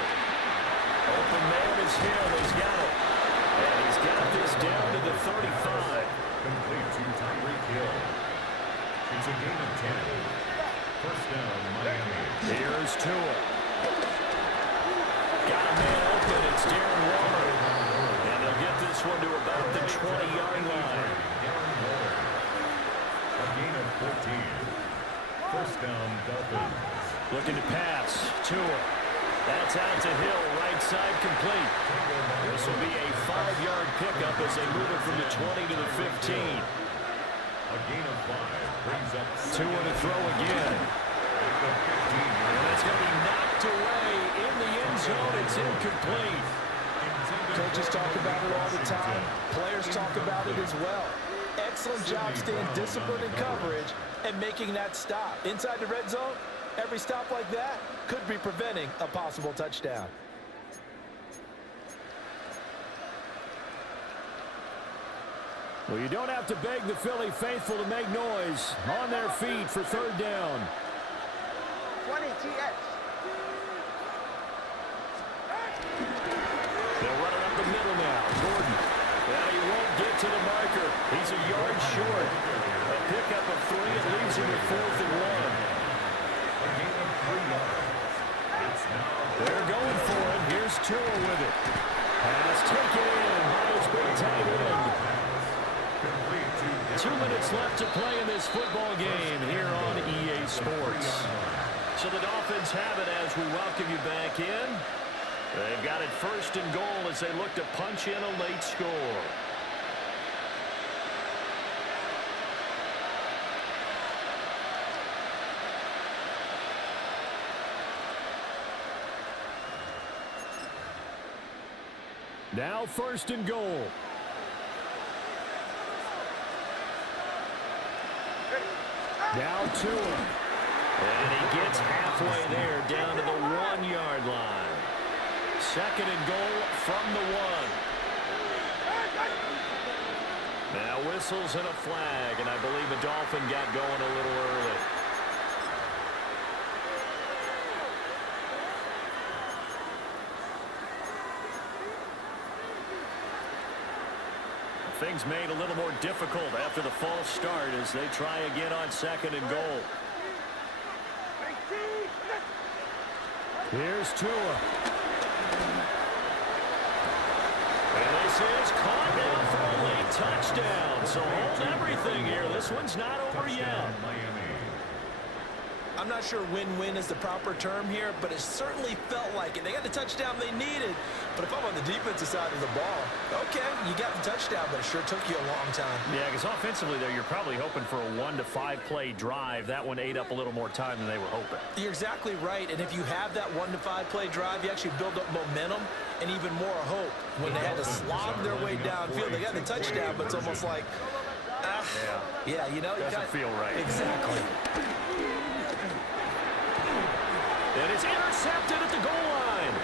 Open man is Hill. He's got it. And he's got this down to the 35. Complete to Tyreek Hill. It's a gain of 10. First down, Miami. Here's Tua. Got a man open. It's Darren Waller. And they'll get this one to about the 20-yard line. A gain of 14. First down, Dolphins. Looking to pass. Tua. That's out to Hill. Right side complete. This will be a 5-yard pickup as they move it from the 20 to the 15. A gain of 5 brings up Tua to throw again. at the 15. And it's going to be knocked away in the end zone. It's incomplete. Coaches talk about it all the time. Players talk about it as well. Excellent job staying disciplined in coverage and making that stop. Inside the red zone, every stop like that could be preventing a possible touchdown. Well, you don't have to beg the Philly faithful to make noise. On their feet for third down. 20 TX. They'll run it up the middle now. Gordon. Well, he won't get to the marker. He's a yard short. A pickup of 3. It leaves him with 4th and 1. They're going for it. Here's Tua with it. Pass taken in by his big tight end. 2 minutes left to play in this football game here on EA Sports. So the Dolphins have it as we welcome you back in. They've got it first and goal as they look to punch in a late score. Now first and goal. Now Tua. And he gets halfway there down to the 1-yard line. Second and goal from the 1. Now whistles and a flag, and I believe the Dolphin got going a little early. Things made a little more difficult after the false start as they try again on second and goal. Here's Tua. And this is caught down for a late touchdown. So hold everything here. This one's not over yet. I'm not sure win-win is the proper term here, but it certainly felt like it. They got the touchdown they needed, but if I'm on the defensive side of the ball, okay, you got the touchdown, but it sure took you a long time. Yeah, because offensively there, you're probably hoping for a 1 to 5 play drive. That one ate up a little more time than they were hoping. You're exactly right, and if you have that 1 to 5 play drive, you actually build up momentum and even more hope. When they had to slog their way downfield, they got the touchdown, but it's almost like, yeah, you know. Doesn't feel right. Exactly. And it's intercepted at the goal line.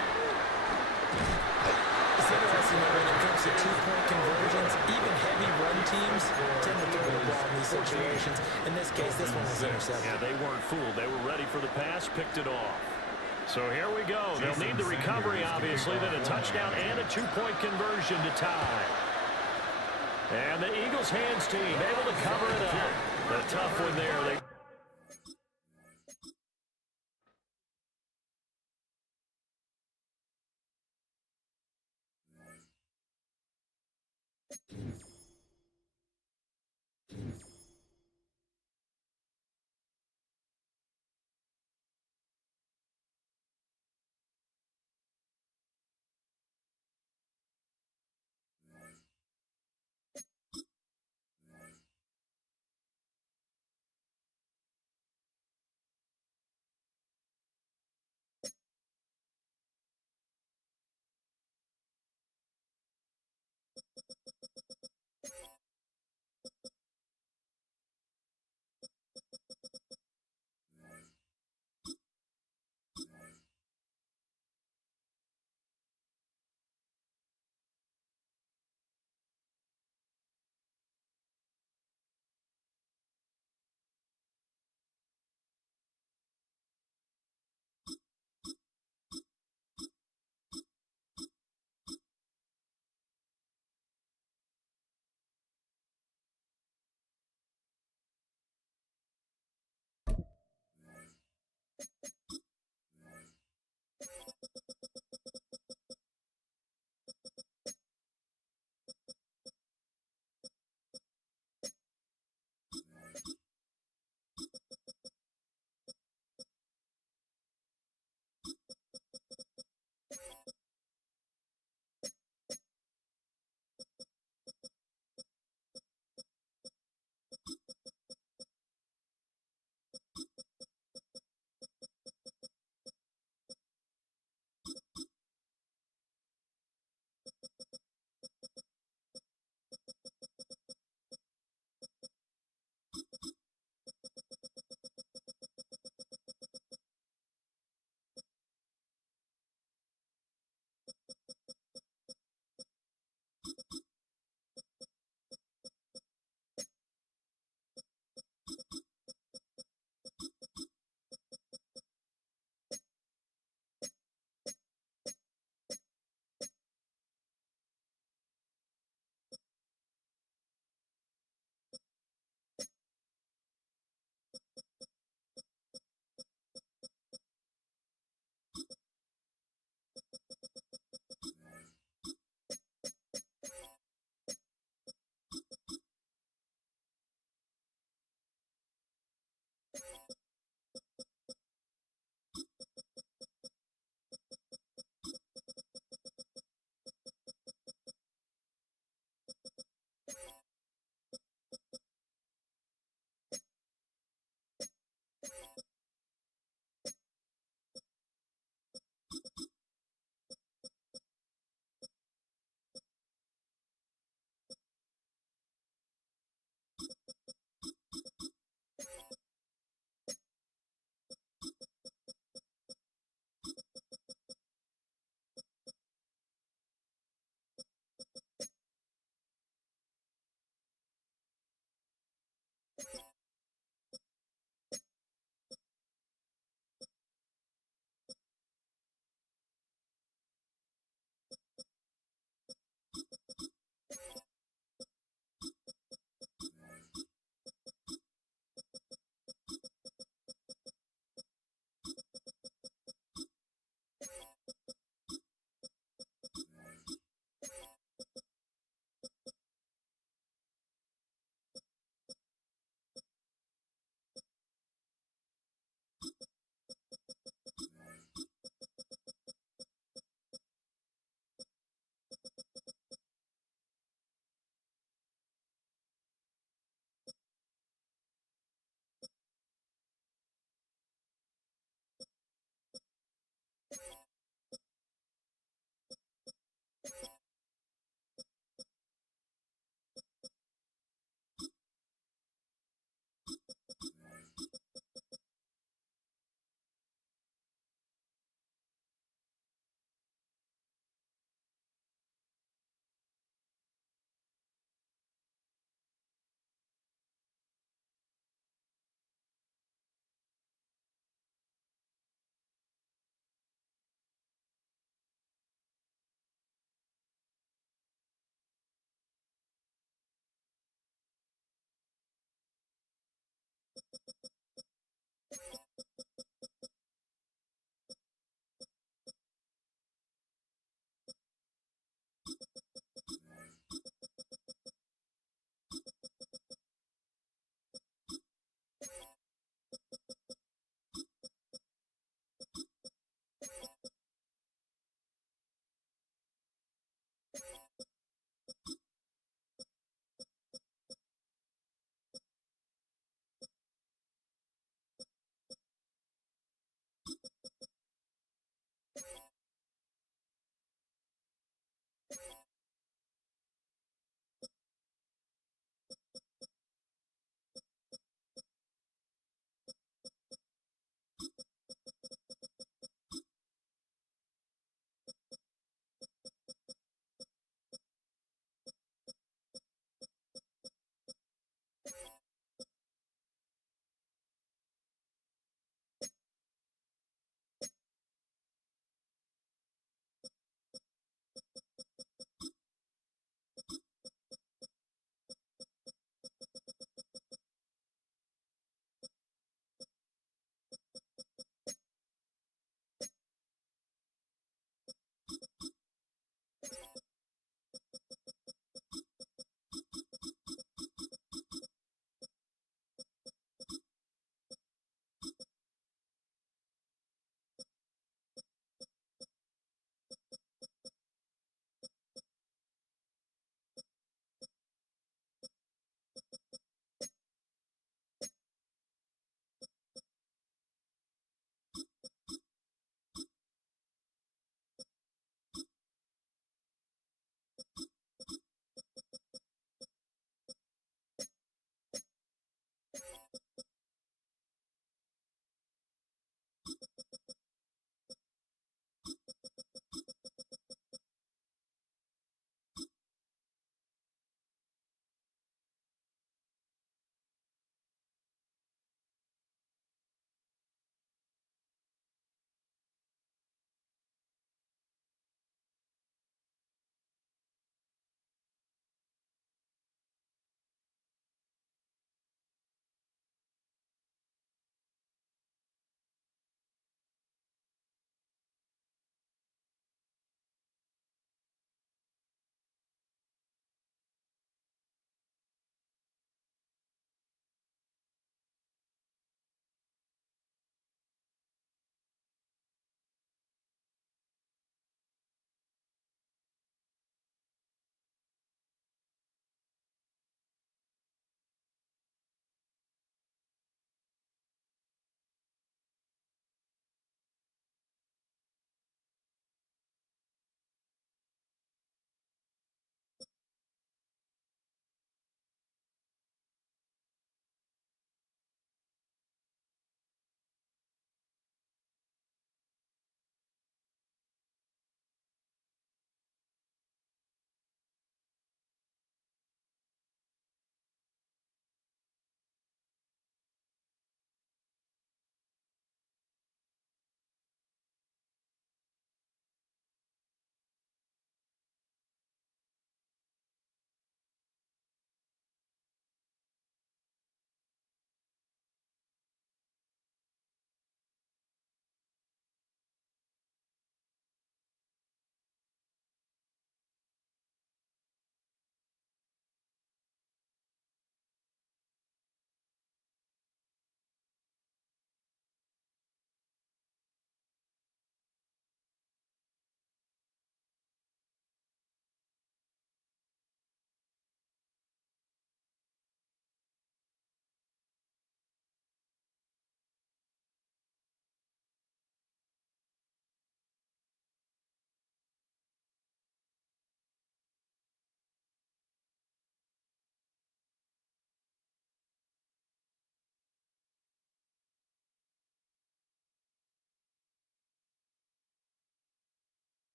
It's interesting when it comes to two-point conversions, even heavy run teams tend to throw the ball in these situations. In this case, this one was intercepted. Yeah, they weren't fooled. They were ready for the pass, picked it off. So here we go. They'll need the recovery, obviously, then a touchdown and a 2-point conversion to tie. And the Eagles hands team able to cover it up. A tough one there. They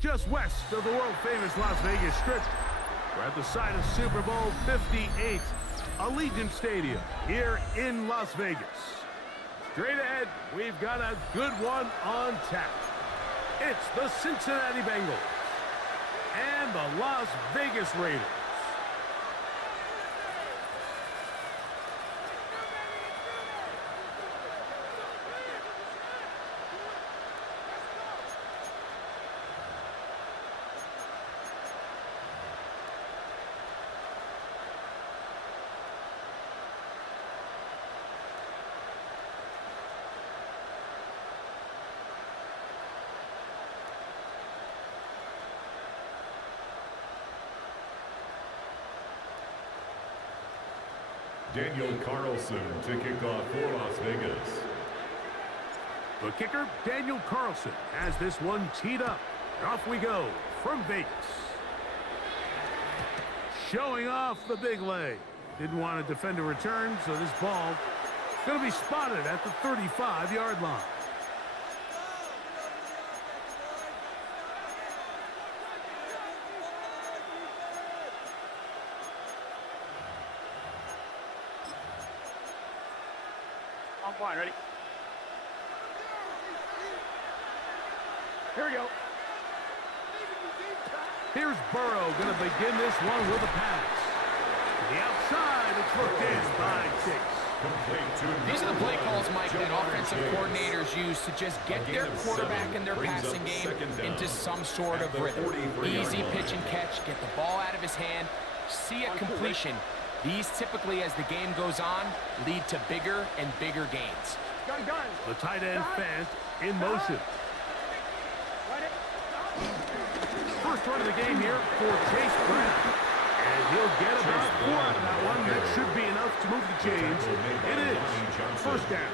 Just west of the world-famous Las Vegas Strip, we're at the site of Super Bowl 58, Allegiant Stadium here in Las Vegas. Straight ahead, we've got a good one on tap. It's the Cincinnati Bengals and the Las Vegas Raiders. Daniel Carlson to kick off for Las Vegas. The kicker, Daniel Carlson, has this one teed up. And off we go from Vegas. Showing off the big leg. Didn't want to defend a return, so this ball is going to be spotted at the 35-yard line. I'm fine, ready? Here we go. Here's Burrow going to begin this one with a pass. To the outside, it's looked in by 6. These are the play calls, Mike, that offensive coordinators use to just get their quarterback and their passing game into some sort of rhythm. Easy pitch and catch, get the ball out of his hand, see a completion. These typically, as the game goes on, lead to bigger and bigger gains. The tight end Fant in motion. First run of the game here for Chase Brown. And he'll get about 4 out of that one. That should be enough to move the chains. It is first down.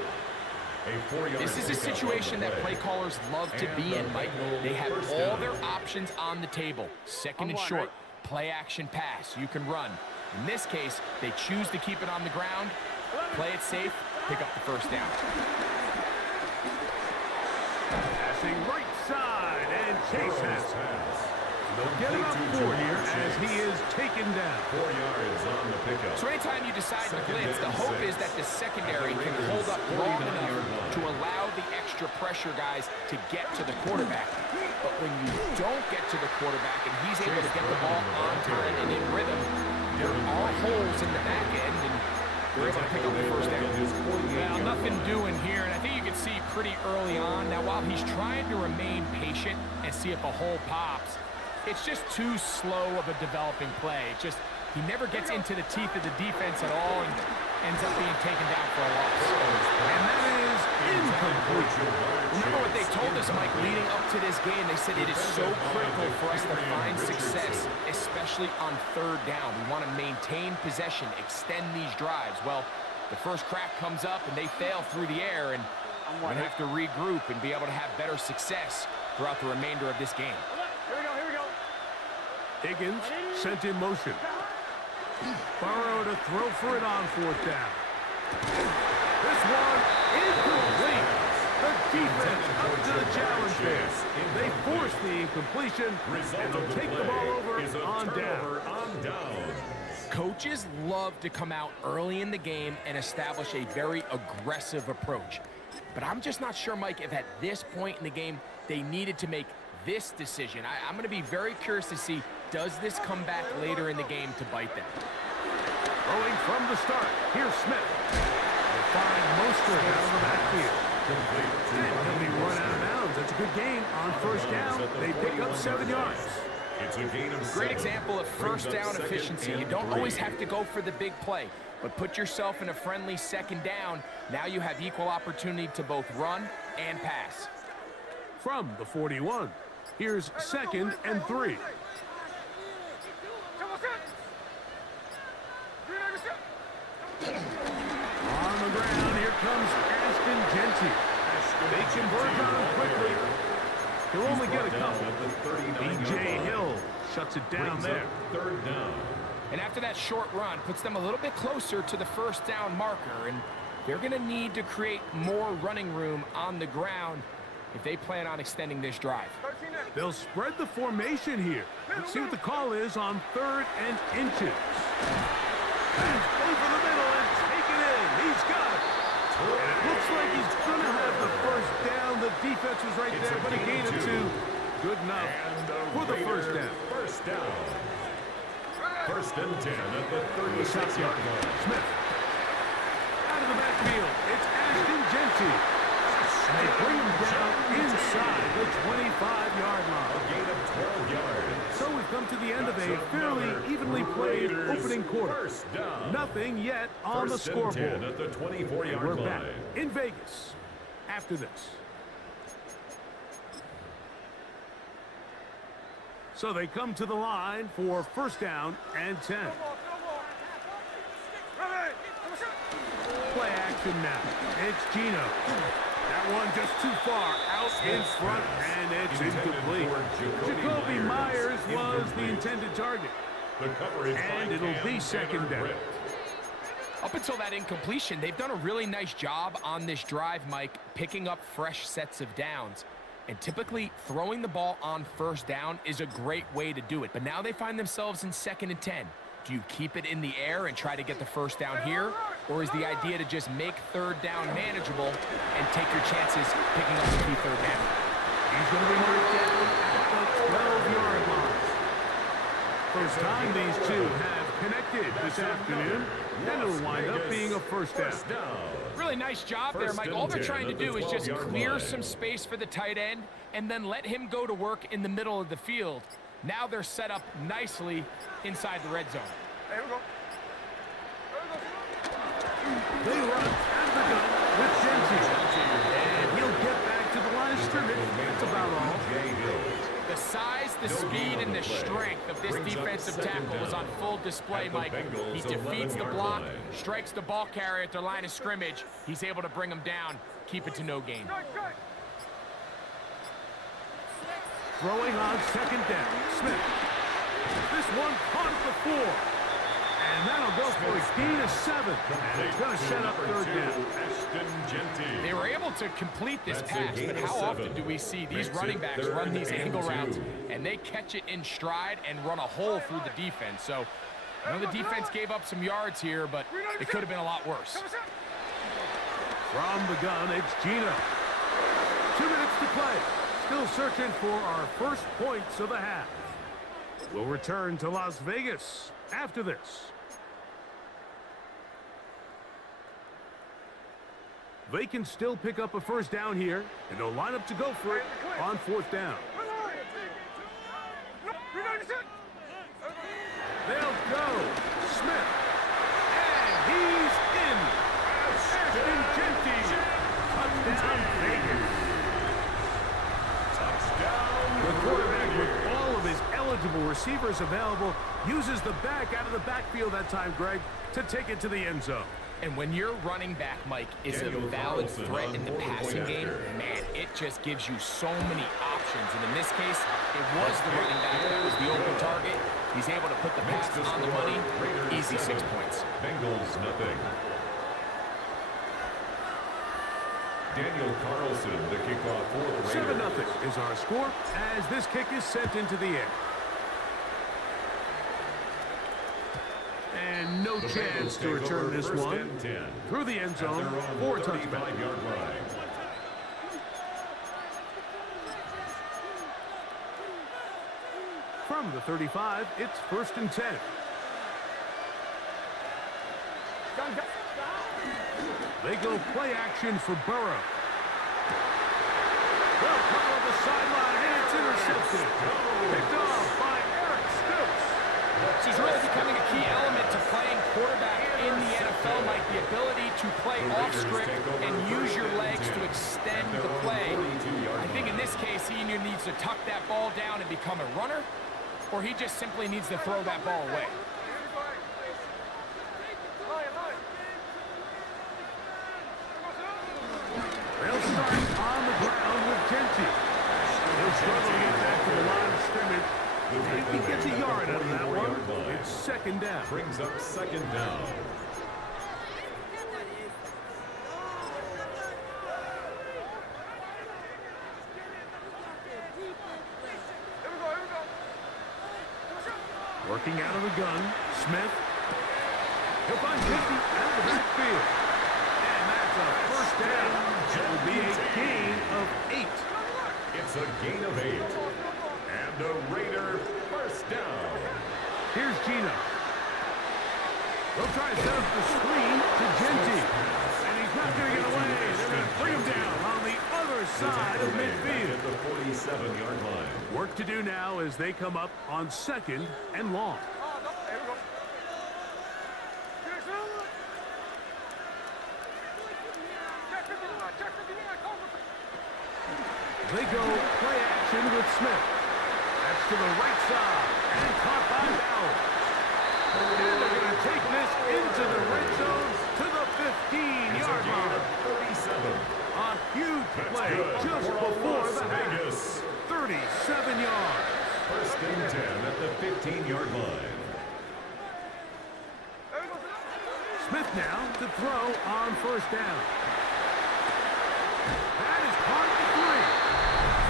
This is a situation that play callers love to be in, Mike. They have all their options on the table. Second and short, play action pass. You can run. In this case, they choose to keep it on the ground, play it safe, pick up the first down. Passing right side, and Chase has. They'll get about 4 here as he is taken down. 4 yards on the pickup. So anytime you decide to blitz, the hope is that the secondary can hold up long enough to allow the extra pressure guys to get to the quarterback. But when you don't get to the quarterback and he's able to get the ball on time and in rhythm, there are holes in the back end, and they're able to pick up the first down. Well, nothing doing here, and I think you can see pretty early on. Now, while he's trying to remain patient and see if a hole pops, it's just too slow of a developing play. He never gets into the teeth of the defense at all and ends up being taken down for a loss. And that is incomplete. Remember what they told us, Mike, leading up to this game? They said it is so critical for us to find success, especially on third down. We want to maintain possession, extend these drives. Well, the first crack comes up and they fail through the air, and we're going to have to regroup and be able to have better success throughout the remainder of this game. Higgins sent in motion. Burrow to throw for it on fourth down. This one incomplete. The defense up to the challenge there. They force the incompletion, and they'll take the ball over on down. Coaches love to come out early in the game and establish a very aggressive approach. But I'm just not sure, Mike, if at this point in the game they needed to make this decision. I'm going to be very curious to see, does this come back later in the game to bite them? Throwing from the start, here's Smith. They'll find Mostert out of the backfield. And he'll be run out of bounds. That's a good gain on first down. They pick up 7 yards. It's a gain of 7. Great example of first down efficiency. You don't always have to go for the big play, but put yourself in a friendly second down. Now you have equal opportunity to both run and pass. From the 41, here's 2nd and 3. On the ground, here comes Ashton Genty. They convert on him quickly. He'll only get a couple. B.J. Hill shuts it down there. Third down. And after that short run, puts them a little bit closer to the first down marker, and they're going to need to create more running room on the ground if they plan on extending this drive. They'll spread the formation here. Let's see what the call is on 3rd and inches. And over the middle and take it in. He's got it. And it looks like he's going to have the first down. The defense was right there, but a gain of 2. Good enough for the first down. First down. 1st and 10 at the 36-yard line. Smith. Out of the backfield. It's Ashton Genty. And they bring him down inside the 25-yard line. A gain of 12 yards. So we've come to the end of a fairly evenly played opening quarter. First down. Nothing yet on the scoreboard. At the 24-yard We're line. back in Vegas after this. So they come to the line for first down and 10. Play action now. It's Gino. That one just too far out in front, and it's incomplete. Jacoby Myers was the intended target. And it'll be second down. Up until that incompletion, they've done a really nice job on this drive, Mike, picking up fresh sets of downs. And typically, throwing the ball on first down is a great way to do it. But now they find themselves in 2nd and 10. Do you keep it in the air and try to get the first down here? Or is the idea to just make third down manageable and take your chances picking up the key third down? He's going to be marked down at the 12-yard line. First time these two have connected this afternoon, and it'll wind up being a first down. Really nice job there, Mike. All they're trying to do is just clear some space for the tight end and then let him go to work in the middle of the field. Now they're set up nicely inside the red zone. Here we go. They run out of the gun with Genty. And he'll get back to the line of scrimmage. That's about all. The size, the speed, and the strength of this defensive tackle was on full display, Mike. He defeats the block, strikes the ball carrier at their line of scrimmage. He's able to bring him down, keep it to no gain. Throwing on second down. Smith. This one caught at the 4. And that'll go for a gain of 7. And it's going to set up third down. They were able to complete this pass, but how often do we see these running backs run these angle routes and they catch it in stride and run a hole through the defense? So, I know the defense gave up some yards here, but it could have been a lot worse. From the gun, it's Gino. 2 minutes to play. Still searching for our first points of the half. We'll return to Las Vegas after this. They can still pick up a first down here, and they'll line up to go for it on fourth down. They'll go. Smith. And he's in. Ashton Genty. Touchdown, Vegas. The quarterback, with all of his eligible receivers available, uses the back out of the backfield that time, Greg, to take it to the end zone. And when your running back, Mike, is a valid threat in the passing game, man, it just gives you so many options. And in this case, it was the running back that was the open target. He's able to put the pass on the money. Easy 6 points. Bengals nothing. Daniel Carlson, the kickoff for the Raiders. 7-0 is our score as this kick is sent into the air. And no chance to return this one through the end zone for a touchback. From the 35, it's 1st and 10. They go play action for Burrow. They'll cover the sideline, and it's intercepted. Picked off by Eric Stokes. This is really becoming a key element to playing quarterback in the NFL, Mike. The ability to play off script and use your legs to extend the play. I think in this case, he either needs to tuck that ball down and become a runner, or he just simply needs to throw that ball away. They'll start on the ground with Genty. He'll struggle to get back to the line of scrimmage. If he gets a yard out of that one, it's 2nd down. Brings up 2nd down. Working out of the gun, Smith. He'll find Genty out of the backfield. And that's a first down. It'll be a gain of 8. It's a gain of 8. And a Raider first down. Here's Gino. They'll try to set up the screen to Genty. And he's not going to get away. They're going to bring him down on the other side of midfield. At the 47-yard line. Work to do now as they come up on 2nd and long. They go play action with Smith. That's to the right side. And caught by Bowers. And they're going to take this into the red zone to the 15-yard line. 37. A huge play just before the half. 37 yards. 1st and 10 at the 15-yard line. Smith now to throw on 1st down. That is caught at the 3.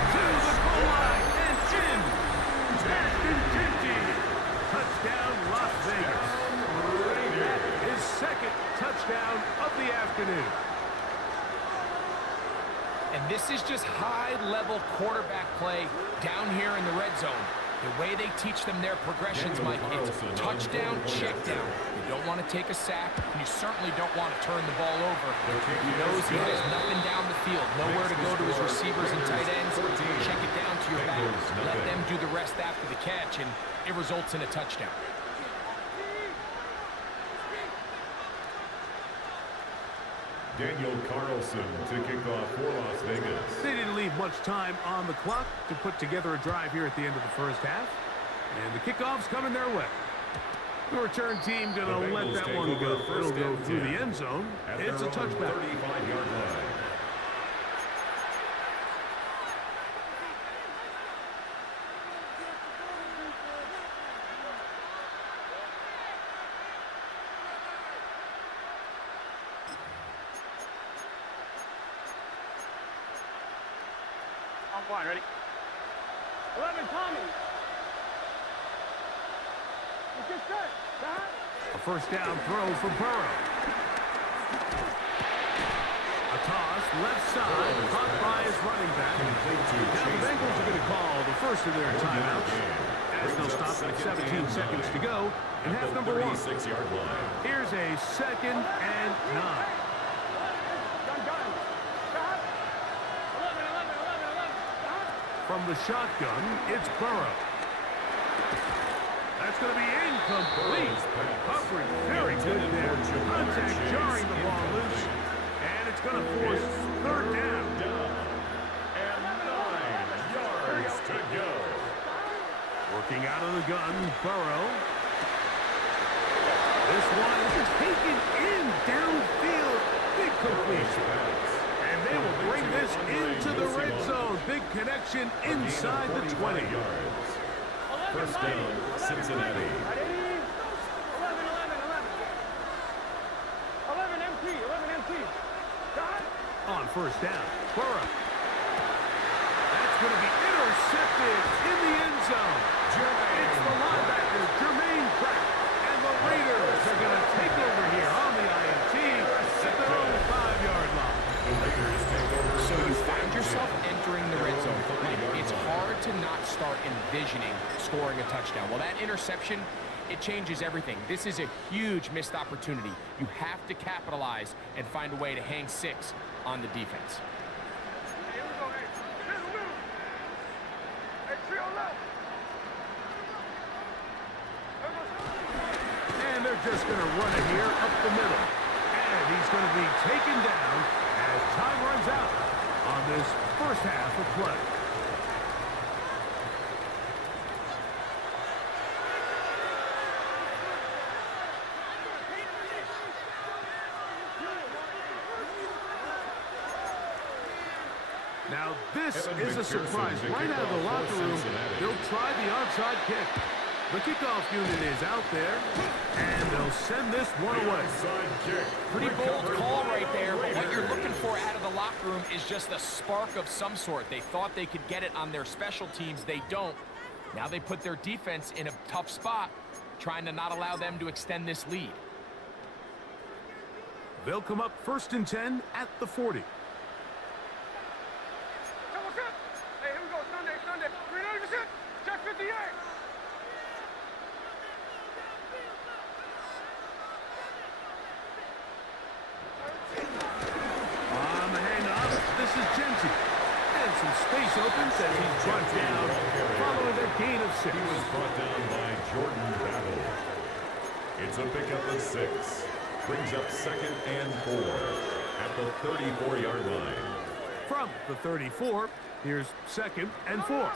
To the goal line and in. Ashton Genty. Touchdown, Las Vegas. That is 2nd touchdown of the afternoon. And this is just high-level quarterback play down here in the red zone. The way they teach them their progressions, Mike, it's touchdown, check down. You don't want to take a sack, and you certainly don't want to turn the ball over. He knows he has nothing down the field, nowhere to go to his receivers and tight ends. Check it down to your back. Let them do the rest after the catch, and it results in a touchdown. Daniel Carlson to kick off for Las Vegas. They didn't leave much time on the clock to put together a drive here at the end of the first half. And the kickoff's coming their way. The return team going to let that one go. It'll go through the end zone. It's a touchback. 35-yard line. I'm fine, ready? 11, Tommy. Get set. A first down throw for Burrow. A toss, left side, caught by his running back. Now the Bengals are going to call the first of their timeouts, as they'll stop with 17 seconds to go in half number 1. Here's a 2nd and 9. From the shotgun, it's Burrow. That's going to be incomplete. Coverage very good there. Contact jarring the ball loose. And it's going to force 3rd down. And 9 yards to go. Working out of the gun, Burrow. This one is taken in downfield. Big completion. And they will bring this into the red zone. Big connection inside the 20. First down, Cincinnati. 11 MT. On first down, Burrow. That's going to be intercepted in the end zone. It's the linebacker, Jermaine Pratt. And the Raiders are going to take over here on the INT at their own 5-yard line. So you find yourself entering the red zone. It's hard to not start envisioning scoring a touchdown. Well, that interception, it changes everything. This is a huge missed opportunity. You have to capitalize and find a way to hang 6 on the defense. Here we go, hey. Middle. Hey, trio left. And they're just going to run it here up the middle. And he's going to be taken down as time runs out on this first half of play. Now, this is a surprise. Right out of the locker room, they'll try the onside kick. The kickoff unit is out there, and they'll send this one away. Pretty bold call right there, but what you're looking for out of the locker room is just a spark of some sort. They thought they could get it on their special teams. They don't. Now they put their defense in a tough spot, trying to not allow them to extend this lead. They'll come up 1st and 10 at the 40. Hey, here we go. Sunday. 390%. Check 58. On the handoff, this is Genty. And some space opens as he's brought down following a gain of 6. He was brought down by Jordan Battle. It's a pickup of 6. Brings up 2nd and 4 at the 34-yard line. From the 34, here's 2nd and 4.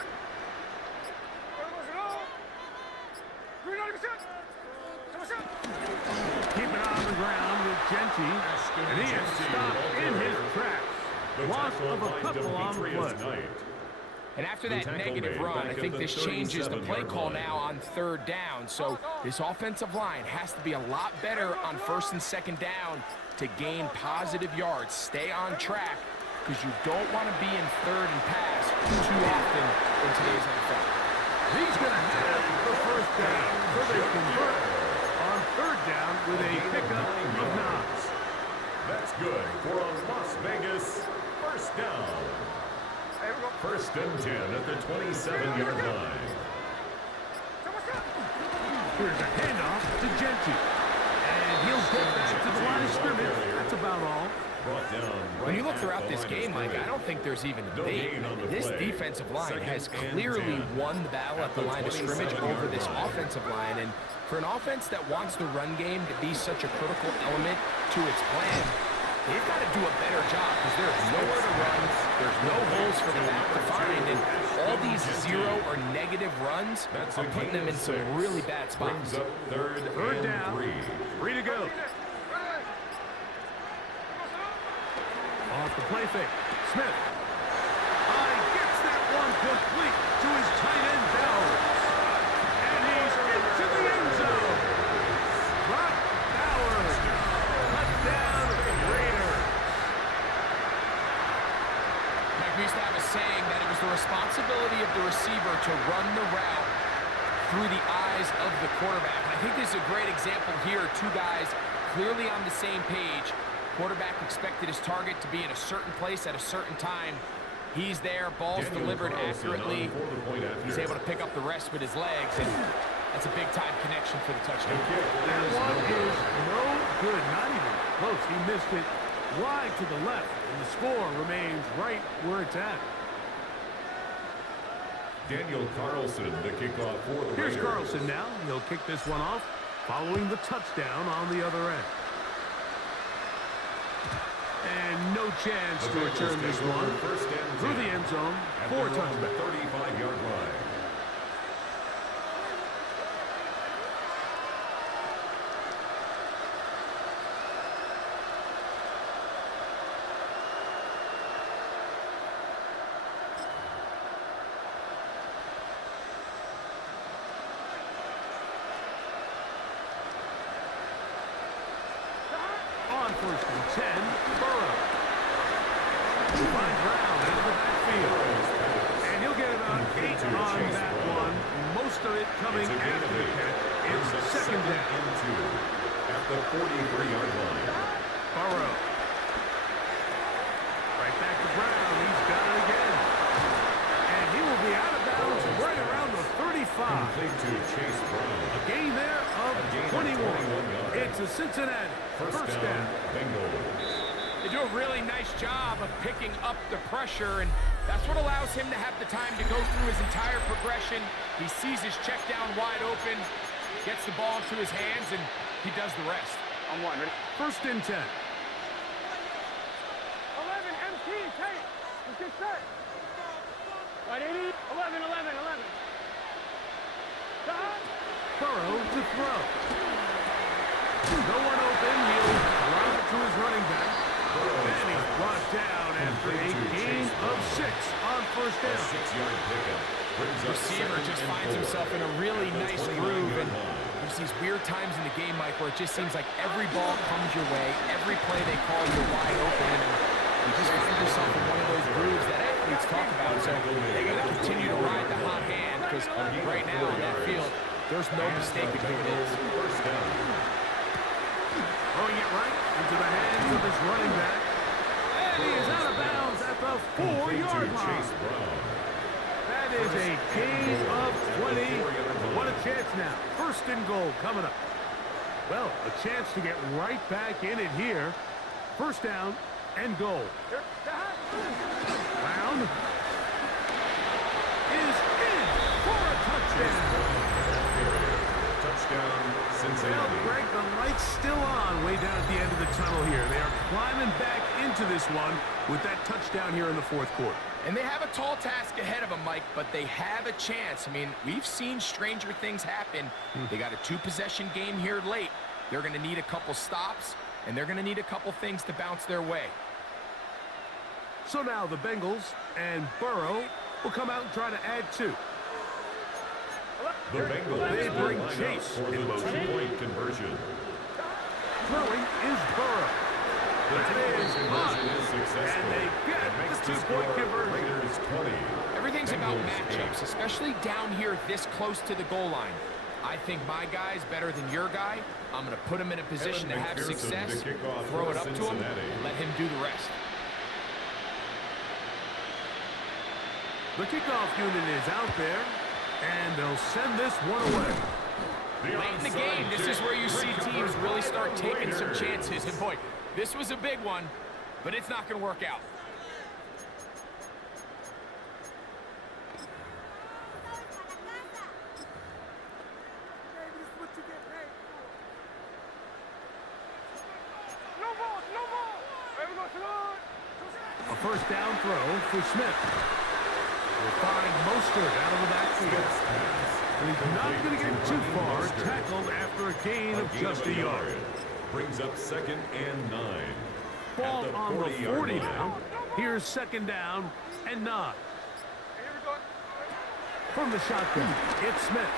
Keep it on the ground with Genty, and he is stopped in his tracks. Loss of a couple on the play. And after that negative run, I think this changes the play call now on 3rd down. So this offensive line has to be a lot better on 1st and 2nd down to gain positive yards. Stay on track, because you don't want to be in 3rd and pass too often in today's NFL. He's going to have the first down, so they convert on 3rd down with a pickup of 9. That's good for a Las Vegas first down. 1st and 10 at the 27-yard line. Here's a handoff to Genti. And he'll get back to the line of scrimmage. That's about all. When you look throughout this game, Mike, I don't think there's even a debate. This defensive line has clearly won the battle at the line of scrimmage over this offensive line. And for an offense that wants the run game to be such a critical element to its plan, they've got to do a better job because there's nowhere to run. There's no holes for the back to find. And all these zero or negative runs are putting them in some really bad spots. Third down. 3 to go. Off the play fake. Smith. Gets that one complete to his tight end, Bowers. And he's into the end zone. Brock Bowers. Touchdown, Raiders. Mike, we used to have a saying that it was the responsibility of the receiver to run the route through the eyes of the quarterback. And I think this is a great example here. Two guys clearly on the same page. Quarterback expected his target to be in a certain place at a certain time. He's there, ball's delivered accurately. He's able to pick up the rest with his legs, and that's a big-time connection for the touchdown. That one is no good, not even close. He missed it wide to the left, and the score remains right where it's at. Daniel Carlson, the kickoff for the Here's Raiders. Carlson now. He'll kick this one off, following the touchdown on the other end. And no chance to return this one through the end zone for a touchback. 35-yard line. On first and 10, Burrow. Finds Brown into the backfield. And he'll get about 8 on that one. Most of it coming after the catch. It's second down. At the 43-yard line. Burrow. Right back to Brown. He's got it again. And he will be out of bounds right around the 35. Complete to Chase Brown. A gain there of 21. It's a Cincinnati first down. Bengals. They do a really nice job of picking up the pressure, and that's what allows him to have the time to go through his entire progression. He sees his check down wide open, gets the ball into his hands, and he does the rest. On one, ready? First and 10. 11, MT, take. Let's get set. Right, 80. 11. Stop. Burrow to throw. No one open. He'll allow it to his running back. And he's brought down after a gain of 6 on first down. 6-yard pickup. The receiver just finds himself in a really nice groove, and there's these weird times in the game, Mike, where it just seems like every ball comes your way, every play they call you wide open, and you just find yourself in one of those grooves that athletes talk about. So they got to continue to ride the hot hand, because right now on that field, there's no mistaking who it is. First down. Throwing it right into the hands of his running back. And he is out of bounds at the 4-yard line. Chase Brown. That is a gain of 20. What a chance now. First and goal coming up. Well, a chance to get right back in it here. First down and goal. Brown is in for a touchdown. Touchdown, Well, Cincinnati. Greg, the light's still on way down at the end of the tunnel here. They are climbing back into this one with that touchdown here in the fourth quarter. And they have a tall task ahead of them, Mike, but they have a chance. I mean, we've seen stranger things happen. They got a 2-possession game here late. They're going to need a couple stops, and they're going to need a couple things to bounce their way. So now the Bengals and Burrow will come out and try to add 2. The Bengals They bring line up Chase for the in motion. 2-point conversion. Throwing is Burrow. The That two-point is conversion hot. is successful. And they get It makes the the 2-point score conversion. Raiders 20. Everything's about Bengals matchups, especially down here this close to the goal line. I think my guy's better than your guy. I'm going to put him in a position to have McPherson, success, the kickoff throw for it up to him, Cincinnati. and let him do the rest. The kickoff unit is out there, and they'll send this one away. Late in the game, this is where you see teams really start taking some chances. And boy, this was a big one, but it's not going to work out. A first down throw for Smith. We'll find Mostert out of the backfield. And he's not going to get too far, tackled after a gain of just a yard. Brings up 2nd and 9. Ball on the 40 now. Here's 2nd down and 9. From the shotgun, it's Smith.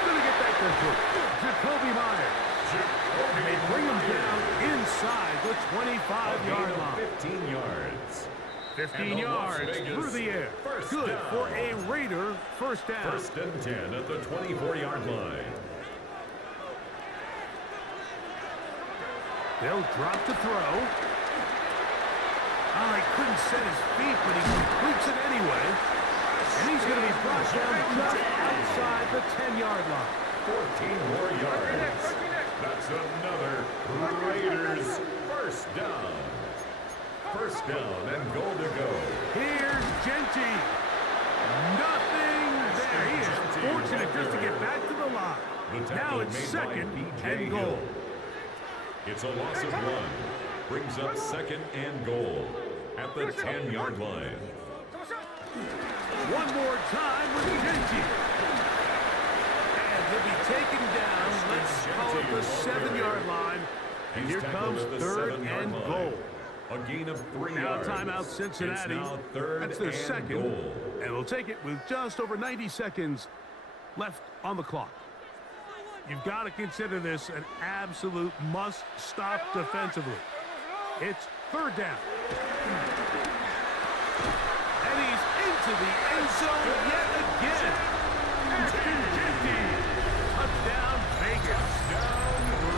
Going to get that complete. Jacoby Myers. And they bring him down inside the 25-yard line. 15 yards. 15 yards through the air. Good for a Raider first down. 1st and 10 at the 24-yard line. They'll drop to throw. Oh, he couldn't set his feet, but he completes it anyway. And he's going to be brought down just outside the 10-yard line. 14 more yards. That's another Raiders first down. First down and goal to go. Here's Genty. Nothing there. He is fortunate just to get back to the line. Now it's 2nd and goal. It's a loss of 1. Brings up 2nd and goal at the 10-yard line. One more time with Genty. And he'll be taken down. Let's call it the 7-yard line. And here comes 3rd and goal. A gain of 3 Now yards. timeout Cincinnati. It's now 3rd That's their and 2nd. goal. And we'll take it with just over 90 seconds left on the clock. You've got to consider this an absolute must-stop defensively. It's 3rd down. And he's into the end zone yet again. Touchdown, Vegas.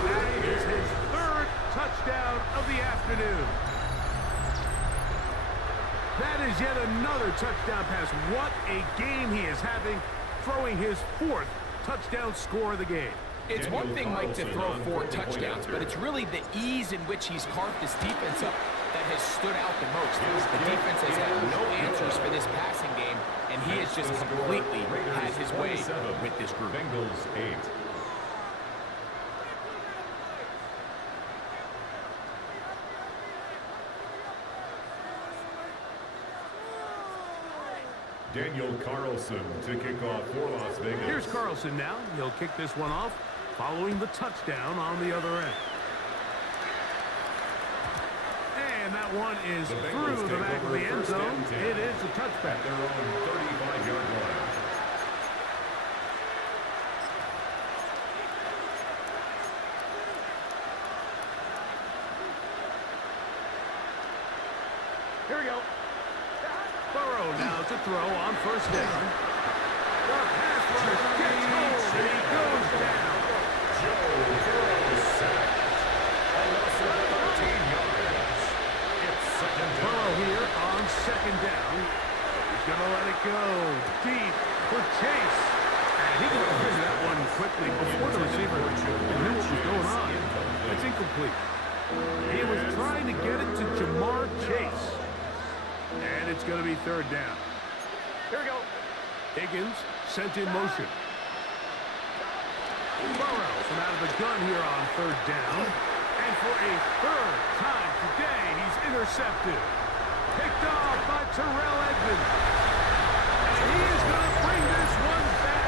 That is his 3rd touchdown of the afternoon. That is yet another touchdown pass. What a game he is having, throwing his 4th touchdown score of the game. It's one thing, Mike, to throw 4 touchdowns, but it's really the ease in which he's carved this defense up that has stood out the most. The defense has had no answers for this passing game, and he has just completely had his way with this group. Bengals 8. Daniel Carlson to kick off for Las Vegas. Here's Carlson now. He'll kick this one off following the touchdown on the other end. And that one is through the back of the end zone. It is a touchback. At their own 35-yard line. Here we go. Burrow now to throw on first down. The pass rush gets hold and he goes down. Joe Burrow sacked. A loss of 13 yards. It's 2nd down. Burrow here on 2nd down. He's going to let it go deep for Chase. And he can clear that one quickly before the receiver knew what was going on. It's incomplete. He was trying to get it to Jamar Chase. And it's going to be 3rd down. Here we go. Higgins sent in motion. Burrow from out of the gun here on 3rd down. And for a 3rd time today, he's intercepted. Picked off by Terrell Edmonds. And he is going to bring this one back.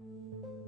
you